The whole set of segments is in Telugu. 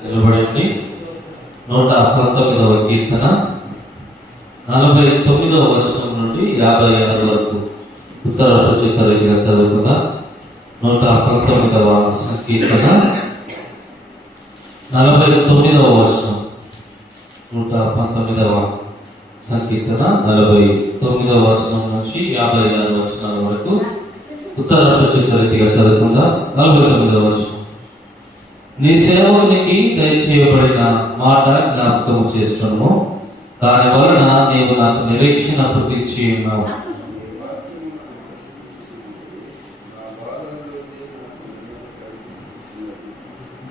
నిలబడండి. 119వ కీర్తన 49వ వచనం నుండి 56 వరకు ఉత్తర ప్రచుత రీతిగా చదువుకుందాం. 119వ కీర్తన 49వ వచనం, 119వ సంకీర్తన 49వ వచనం నుంచి 56 వచనాల వరకు ఉత్తర ప్రచుత రీతిగా చదువుకుందాం. 49వ వచనం. నీ సేవకునికి దయచేయబడిన మాట జ్ఞాపకము చేస్తున్నాము, దాని వలన నీవు నాకు నిరీక్షణ పుట్టించి ఉన్నావు.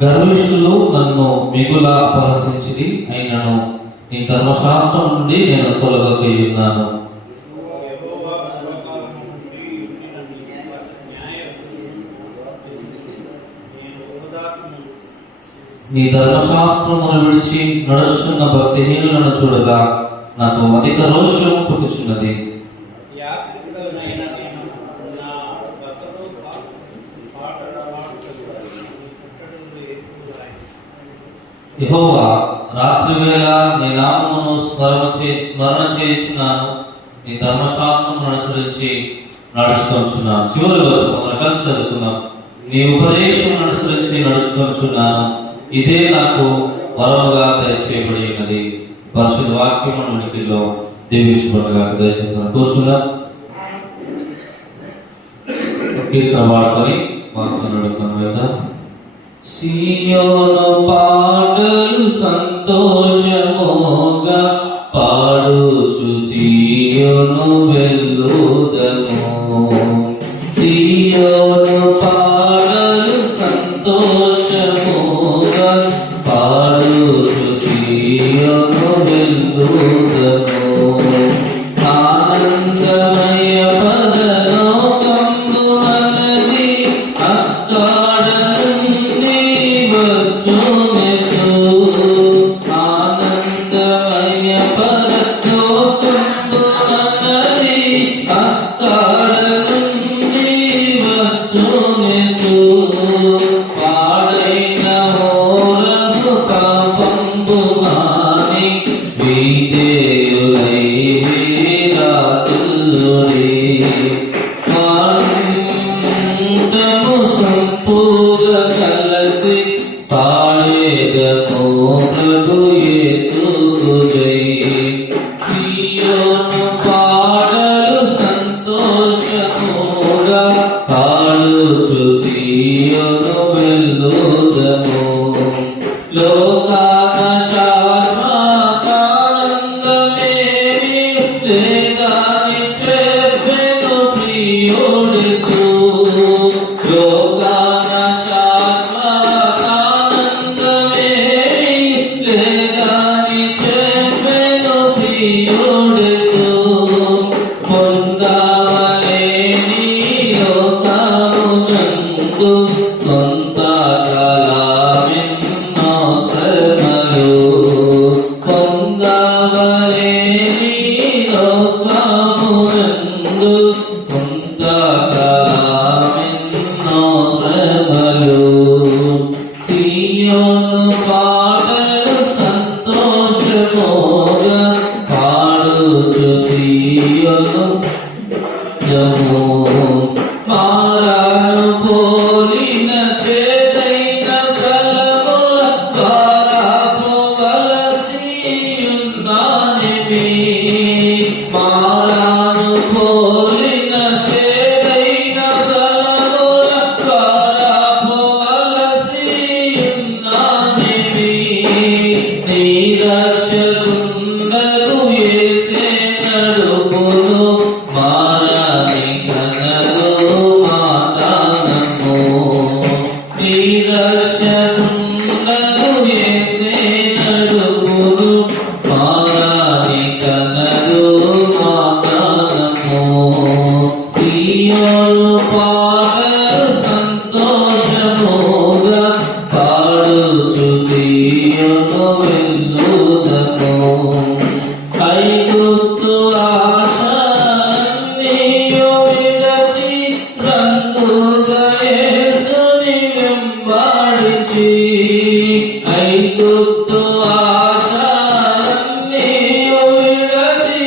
గర్విష్ఠులు నన్ను మిగుల అపహసించిరి, అయినను నీ ధర్మశాస్త్రం నుండి నేను తొలగకయున్నాను. నీ ధర్మశాస్త్రమును విడిచి నడుస్తున్న భక్తిహీనులను చూడగా నాకు అధిక రోషం పుట్టుచున్నది. యెహోవా, రాత్రి వేళ నీ నామమును స్మరణ చేయుచున్నాను, నీ ధర్మశాస్త్రమును అనుసరించి నడుచుకొనుచున్నాను. చివరి వచనం కలిసి చదువుకుందాం. నీ ఉపదేశం అనుసరించి నడుచుకొనుచున్నాను, ఇదే నాకు వరముగా దయచేయబడి ఉన్నది. పరిశుద్ధ వాక్యము ఉనికిలో దీవించబడగా దయచేస్తున్నాను. కూర్చున్నాం. కీర్తన పాడుకొని మాట్లాడుకున్నాం కదా. సియోను పాటలు సంతోషముగా పాడుచు సియోను వెళ్ళుదము. సియోను పాటలు సంతోషముగా పాడుచు సియోను వెళ్ళుదము. ఆనందమయ పరలోకము అన్నది అక్కడ నుండి వచ్చునెసు. ఆనందమయ పరలోకము అన్నది అక్కడ నుండి వచ్చునెసు. పాడైన హోరము పాపంబు మాని విధేయులై వీరాతుల్లురే. ఆనందము సంపూర్ణ కలసి పాడేదము ప్రభు యేసుకు జై. సియోను పాటలు సంతోషముగా పాడుచు సియోను వెళ్ళుదము. లోకాన శాశ్వతానందమేమి లేదని చెప్పెను ప్రియుడికు. లోకాన శాశ్వతానందమేమి లేదని చెప్పెను ప్రియుడికు. పొందవలేని లోకము నందు కొంతకాలమెన్నో శ్రమలు. పొందవలేని లోకము నందు కొంతకాలమెన్నో శ్రమలు. సియోను పాటలు సంతోషముగా పాడుచు సియోను జము. మారాను పోలిన చేదైన కలముల ద్వారా పోవలసియున్నానివి. మారాను పోలిన చేదైన కలముల ద్వారా పోవలసియున్నానివి. ఐగుప్తు ఆశలన్నీ విడచి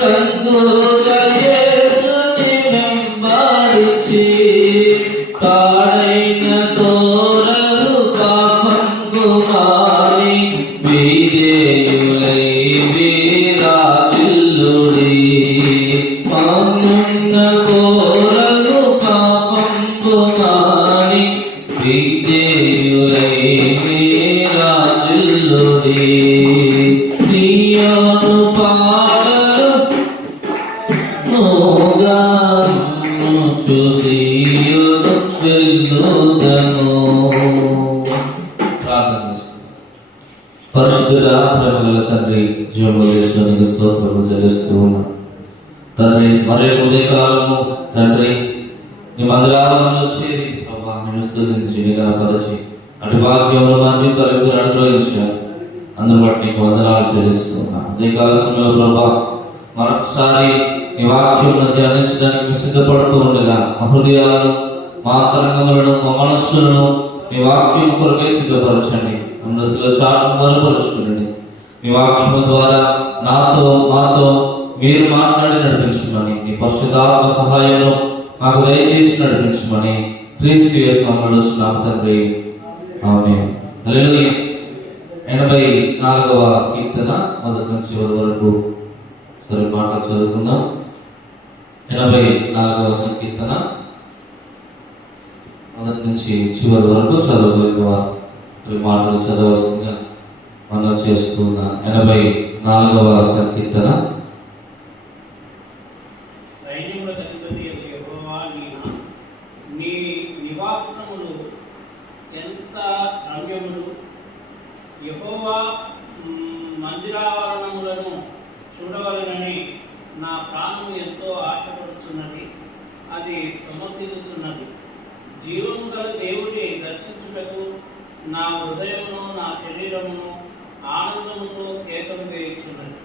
రంగుగా యేసుని వెంబడించి పాడైన తోరలు పాపంబు మాని విధేయులై విరాజిల్లుడి. పామున్న కోరలు పాపంబు మాని విధేయులై విరాజిల్లుడి. సియోను పాటలు మోగాను చూసియును వెళ్ళుదను. ప్రార్థన పరిశుద్ధుడా, ప్రేమగల తండ్రి, జీవములకు స్తోత్రము చెల్లిస్తూ ఉన్నాం తండ్రి. మరే ఉదయకాలము తండ్రి నీ మందిరాలలో చేరి ప్రభా నేను స్తుతించి నిలపరచి అటు భాగ్యములు మా జీవితాలకు మీరు అనుగ్రహించారు. అందును బట్టి నీకు వందనాలు చెల్లిస్తూ ఉన్నాం. ఉదయకాల సమయంలో ప్రభా మరొకసారి నీ వాక్యం ధ్యానించడానికి సిద్ధపడుతూ ఉండగా మా హృదయాలను, మా అంతరంగములను, మా మనస్సులను నీ వాక్యం కొరకే సిద్ధపరచండి. మనసులో చాటును బలపరుచుకునండి. నీ వాక్యము ద్వారా నాతో మాతో మీరు మాట్లాడి నడిపించమని, నీ పరిశుద్ధాత్మ సహాయం మాకు దయచేసి నడిపించమని క్రీస్తు యేసు నామములో తండ్రి, ఆమేన్. హల్లెలూయా. 84వ కీర్తన మొదటి నుంచి చివరి వరకు సరే మాటలు చదువుకుందాం. 84వ సంకీర్తన మొదటి నుంచి చివరి వరకు చదవగలిగిన వారు మాటలు చదవలసిందిగా మనం చేస్తున్న 84వ సంకీర్తన. సైన్యములకు అధిపతి యెహోవా, నీ నివాసములు ఎంత రమ్యములు! యెహోవా మందిరావరణములను చూడవలనని నా ప్రాణం ఎంతో ఆశపడుతున్నది, అది సమసిల్లుతున్నది. జీవము గల దేవుని దర్శించుటకు నా హృదయమును నా శరీరమును ఆనందముతో కేకలు వేయుచున్నది.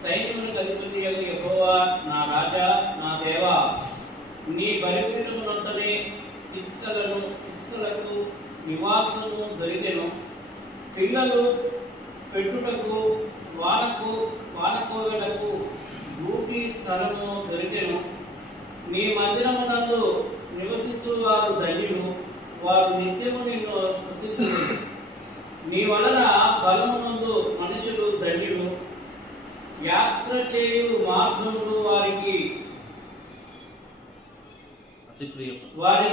సైన్యములకు అధిపతి యెహోవా, నా రాజా, నా దేవా, నీ బలిపీఠమునొద్దనే పిచ్చుకలకు నివాసము దొరికెను. పిల్లలు పెట్టుటకు వానకోవెలకు గూటి స్థలము దొరికెను. నీ మందిరమునందు నివసించు వారు ధన్యులు, వారు నిత్యము నిన్ను స్తుతించుదురు. నీ వలన బలమునందు మనుషులు ధన్యులు, యాత్ర చేయు మార్గములు వారికి అతి ప్రియములు. వారు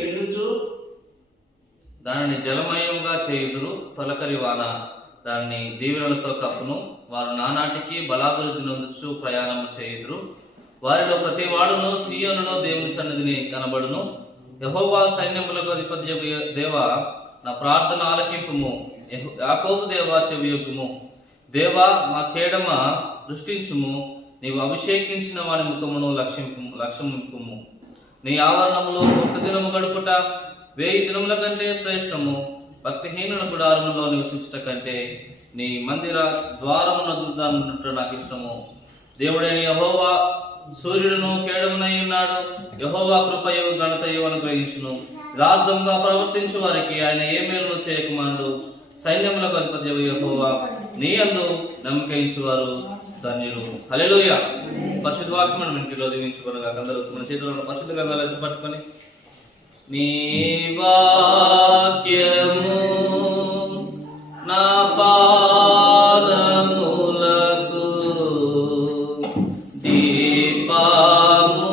వెళ్ళుచు దానిని జలమయంగా చేయుదురు. తొలకరి వాన దాన్ని దీవెనలతో కప్పును. వారు నానాటికి బలాభివృద్ధి నొందుచు ప్రయాణము చేయుదురు. వారిలో ప్రతి వాడును సీయోనులో దేవుని సన్నిధిని కనబడును. యెహోవా సైన్యములకు అధిపతి దేవా, నా ప్రార్థన ఆలకింపుము. యాకోబు దేవా, చెవియొగ్గుము. దేవా, మా కేడమ దృష్టించుము. నీవు అభిషేకించిన వాని ముఖమును లక్ష్యముము. నీ ఆవరణములో ఒక దినము గడుపుట 1000 దినముల కంటే శ్రేష్టము. భక్తిహీనుల గుడారములో నివసించుట కంటే నీ మందిర ద్వారమునొద్ద నాకు ఇష్టము. దేవుడైన యెహోవా సూర్యుడును కేడమునై ఉన్నాడు. యెహోవా కృపయు ఘనతయు అనుగ్రహించును. యథార్థంగా ప్రవర్తించు వారికి ఆయన ఏ మేలును చేయకుమాండు. సైన్యములకు అధిపతి యెహోవా, నీ యందు నమ్మకించువారు ధన్యులు. హల్లెలూయా. పరిశుద్ధ వాక్యమును ఇంటిలో దీవించుకొనగా అందరూ మన చేతిలో ఉన్న పరిశుద్ధ గ్రంథాలు ఎత్తి పట్టుకొని, నీ వాక్యము నా పాదములకు దీపము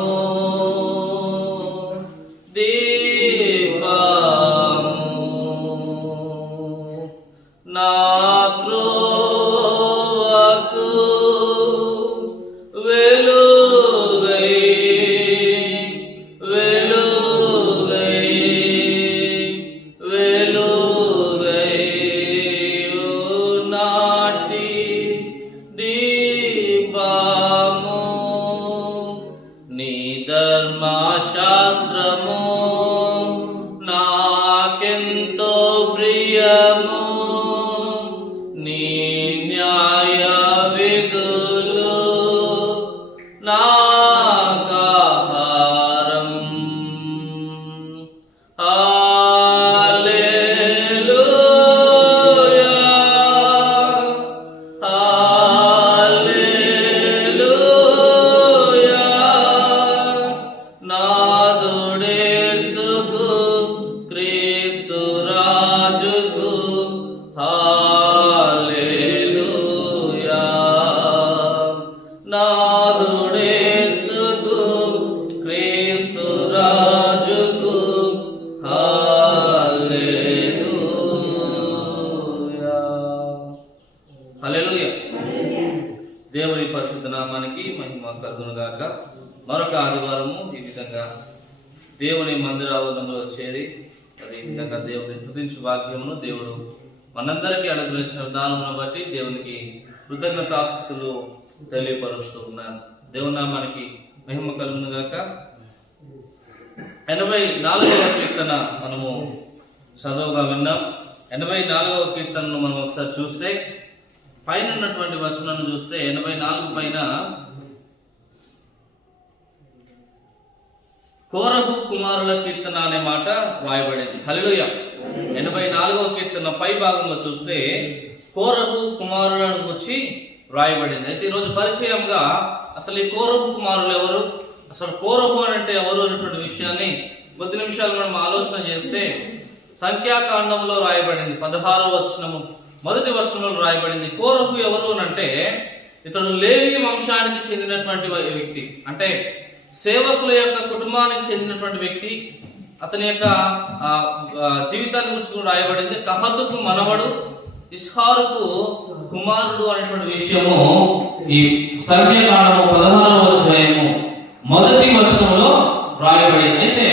నా త్రోవకు వెలుగై వెలుగై వెలుగై నాకాహారం. హల్లెలూయా, హల్లెలూయా. నాదుడేసుకు క్రీస్తు రాజుకు హల్లెలూయా. నాదుడేసుకు క్రీస్తు రాజుకు హల్లెలూయా. హల్లెలూయా. దేవుని పరిశుద్ధ నామానికి మహిమ కలుగును గాక. మరొక ఆదివారము ఈ విధంగా దేవుని మందిరావరణంలో చేరి మరి ఈ విధంగా దేవుని స్తుతించు వాక్యమును దేవుడు మనందరికీ అనుగ్రహించిన విధానమును బట్టి దేవునికి కృతజ్ఞతాస్తుతులు తెలియపరుస్తూ ఉన్నాను. దేవుని నామానికి మహిమ కలుగును గాక. 84వ కీర్తన మనము చదువుగా విన్నాం. 84వ కీర్తనను మనం ఒకసారి చూస్తే పైన ఉన్నటువంటి వచనాన్ని చూస్తే 84 పైన కోరహు కుమారుల కీర్తన అనే మాట రాయబడింది. హల్లెలూయా. 84వ కీర్తన పై భాగంలో చూస్తే కోరహు కుమారులను గురించి రాయబడింది. అయితే ఈరోజు పరిచయంగా అసలు ఈ కోరహు కుమారులు ఎవరు, అసలు కోరహు అంటే ఎవరు అనేటువంటి విషయాన్ని కొద్ది నిమిషాలు మనం ఆలోచన చేస్తే సంఖ్యాకాండంలో రాయబడింది 16వ వచనము మొదటి వచనంలో రాయబడింది. కోరహు ఎవరు అంటే ఇతడు లేవి వంశానికి చెందినటువంటి వ్యక్తి, అంటే సేవకుల యొక్క కుటుంబానికి చెందినటువంటి వ్యక్తి. అతని యొక్క జీవితాన్ని గురించి కూడా రాయబడింది. కహతుకు మనవడు, ఇస్హారుకు కుమారుడు అనేటువంటి విషయము ఈ సంఖ్యాకాండము 16వ అధ్యాయము మొదటి వచనంలో రాయబడింది. అయితే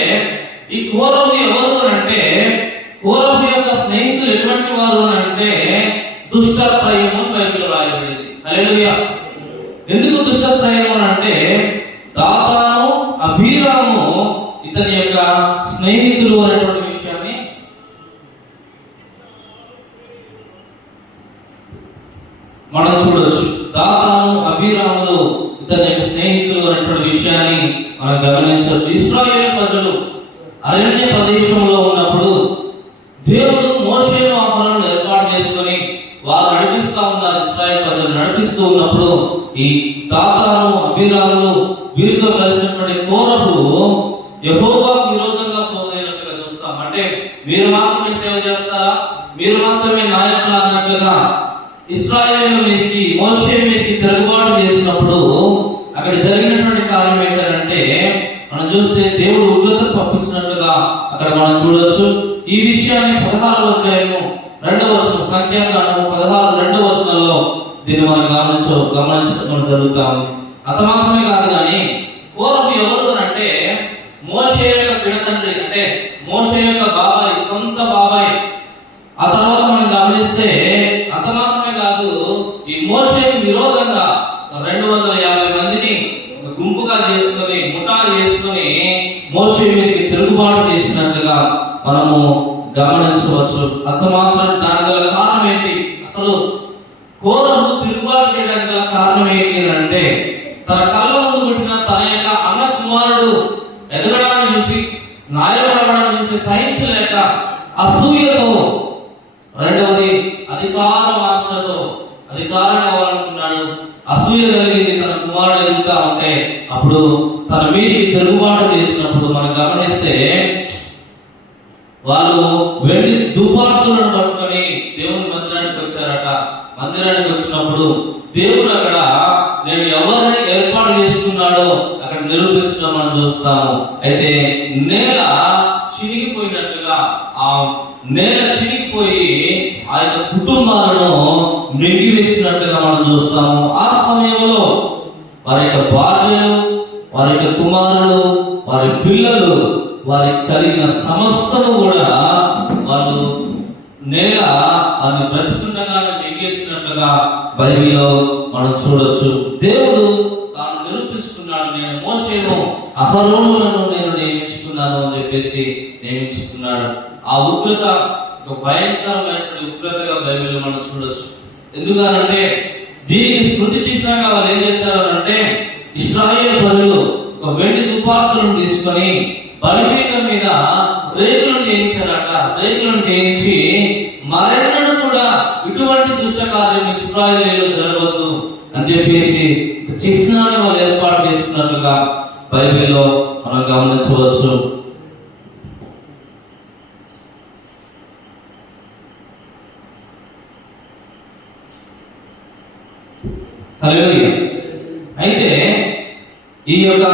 ఈ కోరహు ఎవరు అంటే కోరహు యొక్క స్నేహితులు ఎటువంటి వారు అంటే దుష్టత్రయము బైబిల్లో రాయబడింది. హల్లెలూయా. ఎందుకు దుష్టత్రయము అంటే దాతాను అబీరాము ఇతని యొక్క స్నేహితులు అనేటువంటి విషయాన్ని మనం చూడవచ్చు. దాతాను అబీరాములు ఇతని యొక్క స్నేహితులు అనేటువంటి విషయాన్ని మనం గమనించవచ్చు. ఇశ్రాయేలు ప్రజలు అరణ్య ప్రదేశంలో ఉన్నప్పుడు దేవుడు మోషేను అహరోనును ఏర్పాటు చేసుకొని వారు నడిపిస్తూ ఉన్నారు. ఇశ్రాయేలు ప్రజలు నడిపిస్తూ ఉన్నప్పుడు ఈ దాతాను అబీరాములు వీరితో కలిసినటువంటి కోరహు యెహోవాకు విరోధంగా పోయినట్లుగా చూస్తాం. అంటే మీరు మాత్రమే సేవ చేస్తారా, మీరు మాత్రమే నాయకులు అన్నట్లుగా ఇశ్రాయేలు మీదకి మోషే మీదకి తిరుగుబాటు చేసినప్పుడు అక్కడ జరిగినటువంటి కార్యం ఏంటంటే మనం చూస్తే దేవుడు ఉగ్రతను పంపించినట్లుగా అక్కడ మనం చూడవచ్చు. ఈ విషయాన్ని 16వ అధ్యాయము 2వ వచనం సంఖ్యాకాండము 16 2వ వచనంలో దీన్ని మనం గమనించడం జరుగుతా ఉంది. అంత మాత్రమే కాదు కానీ కోరహు ఎవరు అంటే మోషే యొక్క పినతండ్రి, అంటే మోషే యొక్క బాబాయ్, సొంత బాబాయ్. ఆ తర్వాత మనం గమనిస్తే అంత మాత్రమే కాదు, ఈ మోషేకు విరోధంగా 250 మందిని గుంపుగా చేసుకొని ముఠా చేసుకొని మోషే మీదకి తిరుగుబాటు చేసినట్లుగా మనము గమనించవచ్చు. అంత మాత్రం దాని గల కారణం ఏంటి, అసలు కోరహు తిరుగుబాటు చేయడానికి గల కారణం ఏంటి అంటే తన కళ్ళ ముందు పుట్టిన తన యొక్క అన్న కుమారుడు ఎదగడాన్ని చూసి, నాయకుడవడాన్ని చూసి సహించలేక అసూయతో, రెండవది అధికార వాంఛతో అధికారం కావాలనుకున్నాడు. అసూయ కలిగింది తన కుమారుడు ఎదుగుతా ఉంటే. అప్పుడు తన మీదికి తిరుగుబాటు చేసినప్పుడు మనం గమనిస్తే వాళ్ళు వెండి ధూపార్తులను పట్టుకొని దేవుని మందిరానికి వచ్చారట. మందిరానికి వచ్చినప్పుడు దేవుడు అక్కడ నేను ఎవరిని ఏర్పాటు చేసుకున్నాడో అక్కడ నిరూపించడం మనం చూస్తాము. అయితే నేల చినిగిపోయినట్లుగా, ఆ నేల చినిగిపోయి ఆ యొక్క కుటుంబాలను మింగివేసినట్లుగా మనం చూస్తాము. ఆ సమయంలో వారి యొక్క భార్యలు, వారి యొక్క కుమారులు, వారి పిల్లలు, వారికి కలిగిన సమస్తము కూడా వాళ్ళు నేల వారిని బ్రతికుండగానే మింగేసినట్లుగా బైబిల్లో మనం చూడొచ్చు. దేవుడు తాను నిరూపించుకున్నాడు, నేను మోషేను అహరోనులను నేను నియమించుకున్నాను అని చెప్పేసి నియమించుకున్నాడు. ఆ ఉగ్రత ఒక భయంకరమైనటువంటి ఉగ్రతగా బైబిల్లో మనం చూడొచ్చు. ఎందుకంటే దీనికి స్మృతి చిహ్నంగా వాళ్ళు ఏం చేశారు అంటే ఇశ్రాయేలు ప్రజలు ఒక వెండి దుపాత్రను తీసుకొని బలిపీఠం మీద రేకులను చేయించారట. రేకులను చేయించి మరెన్నడూ కూడా ఇటువంటి దుష్ట కార్యం ఇశ్రాయేలీలో జరగవద్దు అని చెప్పేసి చిహ్నాన్ని వాళ్ళు ఏర్పాటు చేసుకున్నట్లుగా బైబిల్లో మనం గమనించవచ్చు. హల్లెలూయా. అయితే ఈ యొక్క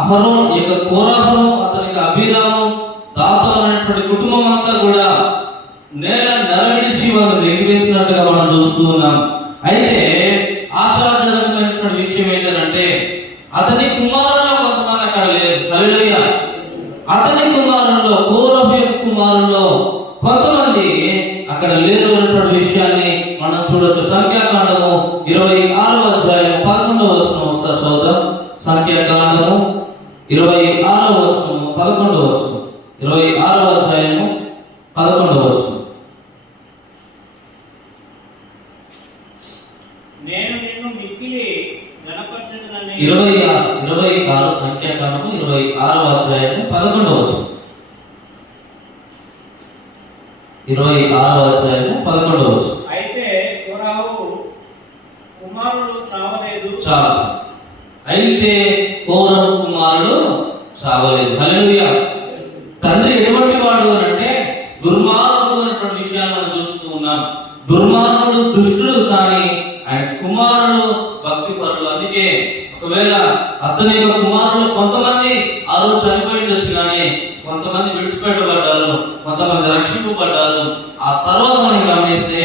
అహరోన్, ఈ యొక్క కోరాహు, అతనికి అబీరాము, దాతాను అనేటువంటి కుటుంబం అంతా కూడా నేల నరవిడిచి వాళ్ళు నెగివేసినట్టుగా మనం చూస్తూ ఉన్నాం. అయితే ఆశాజనకమైనటువంటి విషయం ఏంటంటే అతని కుమారుల్లో కొంతమంది అక్కడ లేరు. హల్లెలూయా. అతని కుమారుల్లో, కోరహు యొక్క కుమారుల్లో కొంతమంది అక్కడ లేరు అనేటువంటి విషయాన్ని మనం చూడొచ్చు. సంఖ్యాకాండము 26వ అధ్యాయం 11వ వచనం ఒకసారి చదువుదాం. సంఖ్యాకాండము 26వ వచనము 11వ వచనం. 26వ అధ్యాయము 11వ వచనం. నేను నిన్ను మిక్కిలి ఘనపరచెదనని 26 సంఖ్యాకాండము 26వ అధ్యాయము 11వ వచనం. 26వ అధ్యాయము 11వ వచనం. అయితే కోరాహు కుమారుడు చావలేదు. చాలు. అయితే కోరహు కుమారుడు చావలేదు. హల్లెలూయా. తండ్రి ఎటువంటి వాడు అని అంటే దుర్మార్గుడు అనేటువంటి విషయాన్ని మనం చూస్తూ ఉన్నాం. దుర్మార్గుడు దుష్టుడు, కానీ ఆయన కుమారుడు భక్తి పరుడు. అందుకే ఒకవేళ అతని యొక్క కుమారుడు కొంతమంది ఆ రోజు చనిపోయిండొచ్చు, కానీ కొంతమంది విడిచిపెట్టబడ్డారు, కొంతమంది రక్షింపబడ్డారు. ఆ తర్వాత మనం గమనిస్తే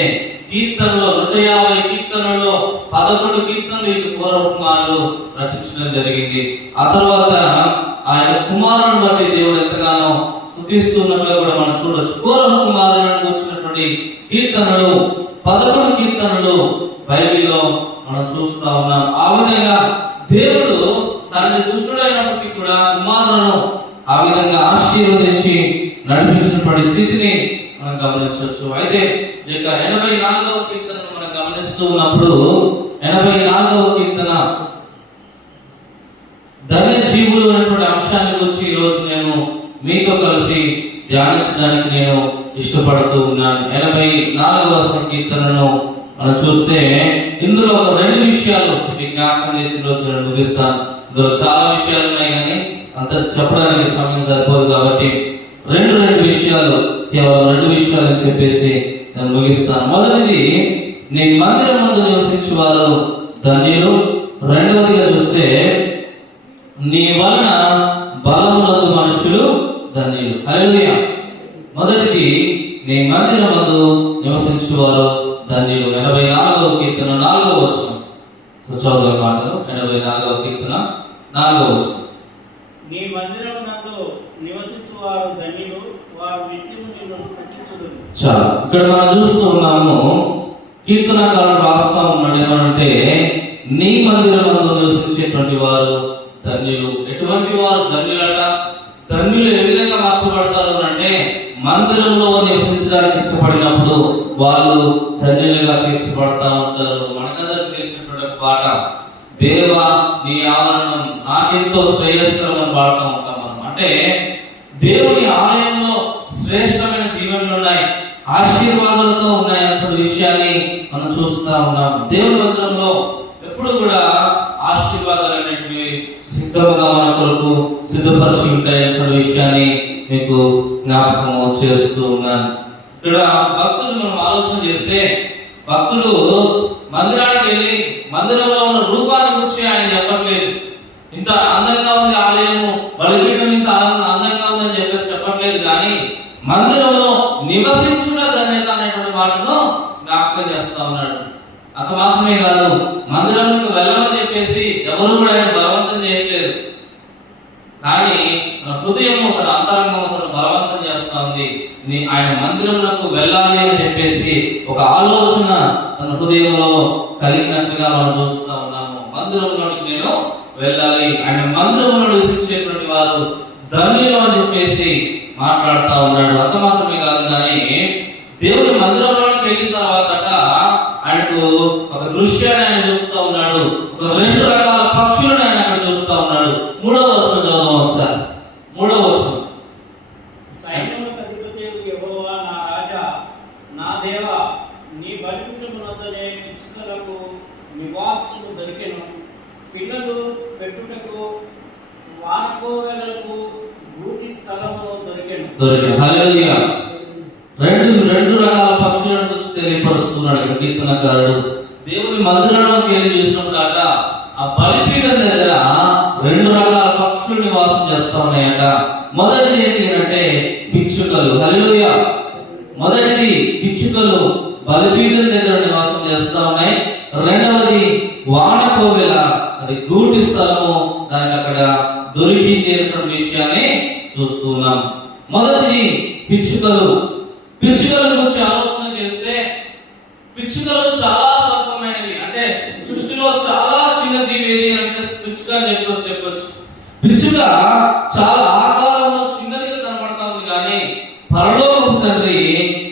కీర్తనలో 150 కీర్తనల్లో 11 కీర్తనలు ఈ కోరహు కుమారుడు రచించడం జరిగింది. ఆ తర్వాత ఆయన కుమారుని బట్టి దేవుడు ఎంతగానో స్తుతిస్తున్నట్లుగా కూడా మనం చూడొచ్చు. కోరహు కుమారులను వచ్చినటువంటి కీర్తనలు 11 కీర్తనలు బైబిల్లో మనం చూస్తా ఉన్నాం. ఆ విధంగా దేవుడు తండ్రి దుష్టుడైనప్పటికీ కూడా కుమారులను ఆ విధంగా ఆశీర్వదించి నడిపించినటువంటి స్థితిని మనం గమనించవచ్చు. అయితే ఈ యొక్క 84వ కీర్తనను మనం గమనిస్తూ ఉన్నప్పుడు 84వ కీర్తన ధన్య జీవులు అనేటువంటి అంశాన్ని గురించి ఈ రోజు నేను మీతో కలిసి ధ్యానించడానికి నేను ఇష్టపడుతూ ఉన్నాను. 84వ సంకీర్తనను మనం చూస్తే ఇందులో ఒక 2 విషయాలు జ్ఞాపకం చేసిన రోజు నేను ముగిస్తాను. ఇందులో చాలా విషయాలు ఉన్నాయి, కానీ అంత చెప్పడానికి సమయం సరిపోదు కాబట్టి రెండు విషయాలు, కేవలం 2 విషయాలు అని చెప్పేసి నేను ముగిస్తాను. మొదటిది, నీ మందిరం ముందు నివసించే వారు ధన్యులు. రెండవదిగా చూస్తే నీ వలన బలమునందు మనుషులు ధన్యులు. హల్లెలూయా. మొదటిది, నీ మందిరం ముందు నివసించే వారు ధన్యులు. 84వ కీర్తన 4వ వచనం చదువు మాటలు. 84వ కీర్తన 4వ వచనం. నీ మందిరమునందు నివసించువారు ధన్యులు, వారు నిత్యము నిన్ను స్తుతించుదురు. చాలా ఇక్కడ మనం చూస్తూ ఉన్నాము, కీర్తనకారుడు రాస్తా ఉన్నాడు ఏమనంటే నీ మందిరమందు నివసించేటువంటి వారు ధన్యులు. ఎటువంటి వారు ధన్యులట? ధన్యులు ఏ విధంగా మార్చబడతారు అంటే మందిరంలో నివసించడానికి ఇష్టపడినప్పుడు వాళ్ళు ధన్యులుగా తీర్చబడతా ఉంటారు. మనకందరికి తెలిసినటువంటి పాట, దేవా నీ ఆవరణం నాకెంతో శ్రేయస్కరమని పాడుతూ ఉంటాం మనం. అంటే దేవుని ఆలయంలో శ్రేష్టమైన దీవెనలు ఉన్నాయి, ఆశీర్వాదాలతో ఉన్నాయి అన్నటువంటి విషయాన్ని మనం చూస్తా ఉన్నాం. దేవుని మందిరంలో ఎప్పుడు కూడా ఆశీర్వాదాలు అనేటివి సిద్ధంగా మన కొరకు సిద్ధపరిచి ఉంటాయి అన్నటువంటి విషయాన్ని మీకు జ్ఞాపకం చేస్తూ ఉన్నాను. ఇక్కడ భక్తులు మనం ఆలోచన చేస్తే, భక్తులు మందిరానికి వెళ్ళి మందిరంలో ఉన్న రూపాన్ని గురించి ఆయన చెప్పట్లేదు. ఇంత అందంగా ఉంది ఆలయము, బలిపీఠం ఇంత అందంగా ఉందని చెప్పేసి చెప్పట్లేదు, కానీ మందిరంలో నివసించుట ధన్యత అనేటువంటి మాటను జ్ఞాపకం చేస్తా ఉన్నాడు. అంత మాత్రమే కాదు, మందిరంలోకి వెళ్ళమని చెప్పేసి ఎవరు కూడా ఆయన బలవంతం చేయట్లేదు, కానీ తన హృదయం తన అంతరంగం తను బలవంతం చేస్తా ఉంది. ఆయన మందిరంలోకి వెళ్ళాలి అని చెప్పేసి ఒక ఆలోచన తన హృదయంలో కలిగినట్లుగా మనం చూస్తా ఉన్నాము. మందిరంలోకి నేను వెళ్ళాలి, ఆయన మందిరంలో నివసించేటువంటి వారు ధన్యులు అని చెప్పేసి మాట్లాడుతూ ఉన్నాడు. అంత మాత్రమే కాదు, కానీ దేవుని మందిరంలోకి వెళ్ళిన తర్వాత ఆయనకు ఒక దృశ్యాన్ని ఆయన చూస్తూ ఉన్నాడు. ఒక 2 రకాల పక్షులను ఆయన అక్కడ మూడవ వచనం చదువుదాం ఒకసారి. మూడవ వచనం. సైన్యములకు అధిపతియగు యెహోవా నా రాజా, నా దేవా, నీ బలిపీఠమునొద్దనే పిచ్చుకలకు నివాసము దొరికెను. పిల్లలు పెట్టుటకు వానకోవెలకు గూటి స్థలము దొరికెను. హల్లెలూయా. రెండు రకాల పక్షులను గురించి తెలియపరుస్తున్నాడు ఇక్కడ కీర్తనకారుడు. దేవుని మందిరంలోకి వెళ్ళి చూసినప్పుడు ఆ బలిపీఠం దగ్గర రెండు రకాల పక్షులు నివాసం చేస్తా ఉన్నాయట. మొదటిది ఏంటి అంటే పిచ్చుకలు. హల్లెలూయా. మొదటిది పిచ్చుకలు బలిపీఠం దగ్గర నివాసం చేస్తా ఉన్నాయి. రెండవది వానకోవెల, అది గూటి స్థలము, దానికి అక్కడ దొరికింది అనే విషయాన్ని చూస్తున్నాం. మొదటిది పిచ్చుకలు. పిచ్చుకల గురించి ఆలోచన చేస్తే పిచ్చుకలు చాలా స్వల్పమైనవి. అంటే సృష్టిలో చాలా చిన్న జీవి ఏది అంటే పిచ్చుక అని చెప్పొచ్చు. పిచ్చుక చాలా ఆకారంలో చిన్నదిగా కనబడతా ఉంది, కానీ పరలోకపు తండ్రి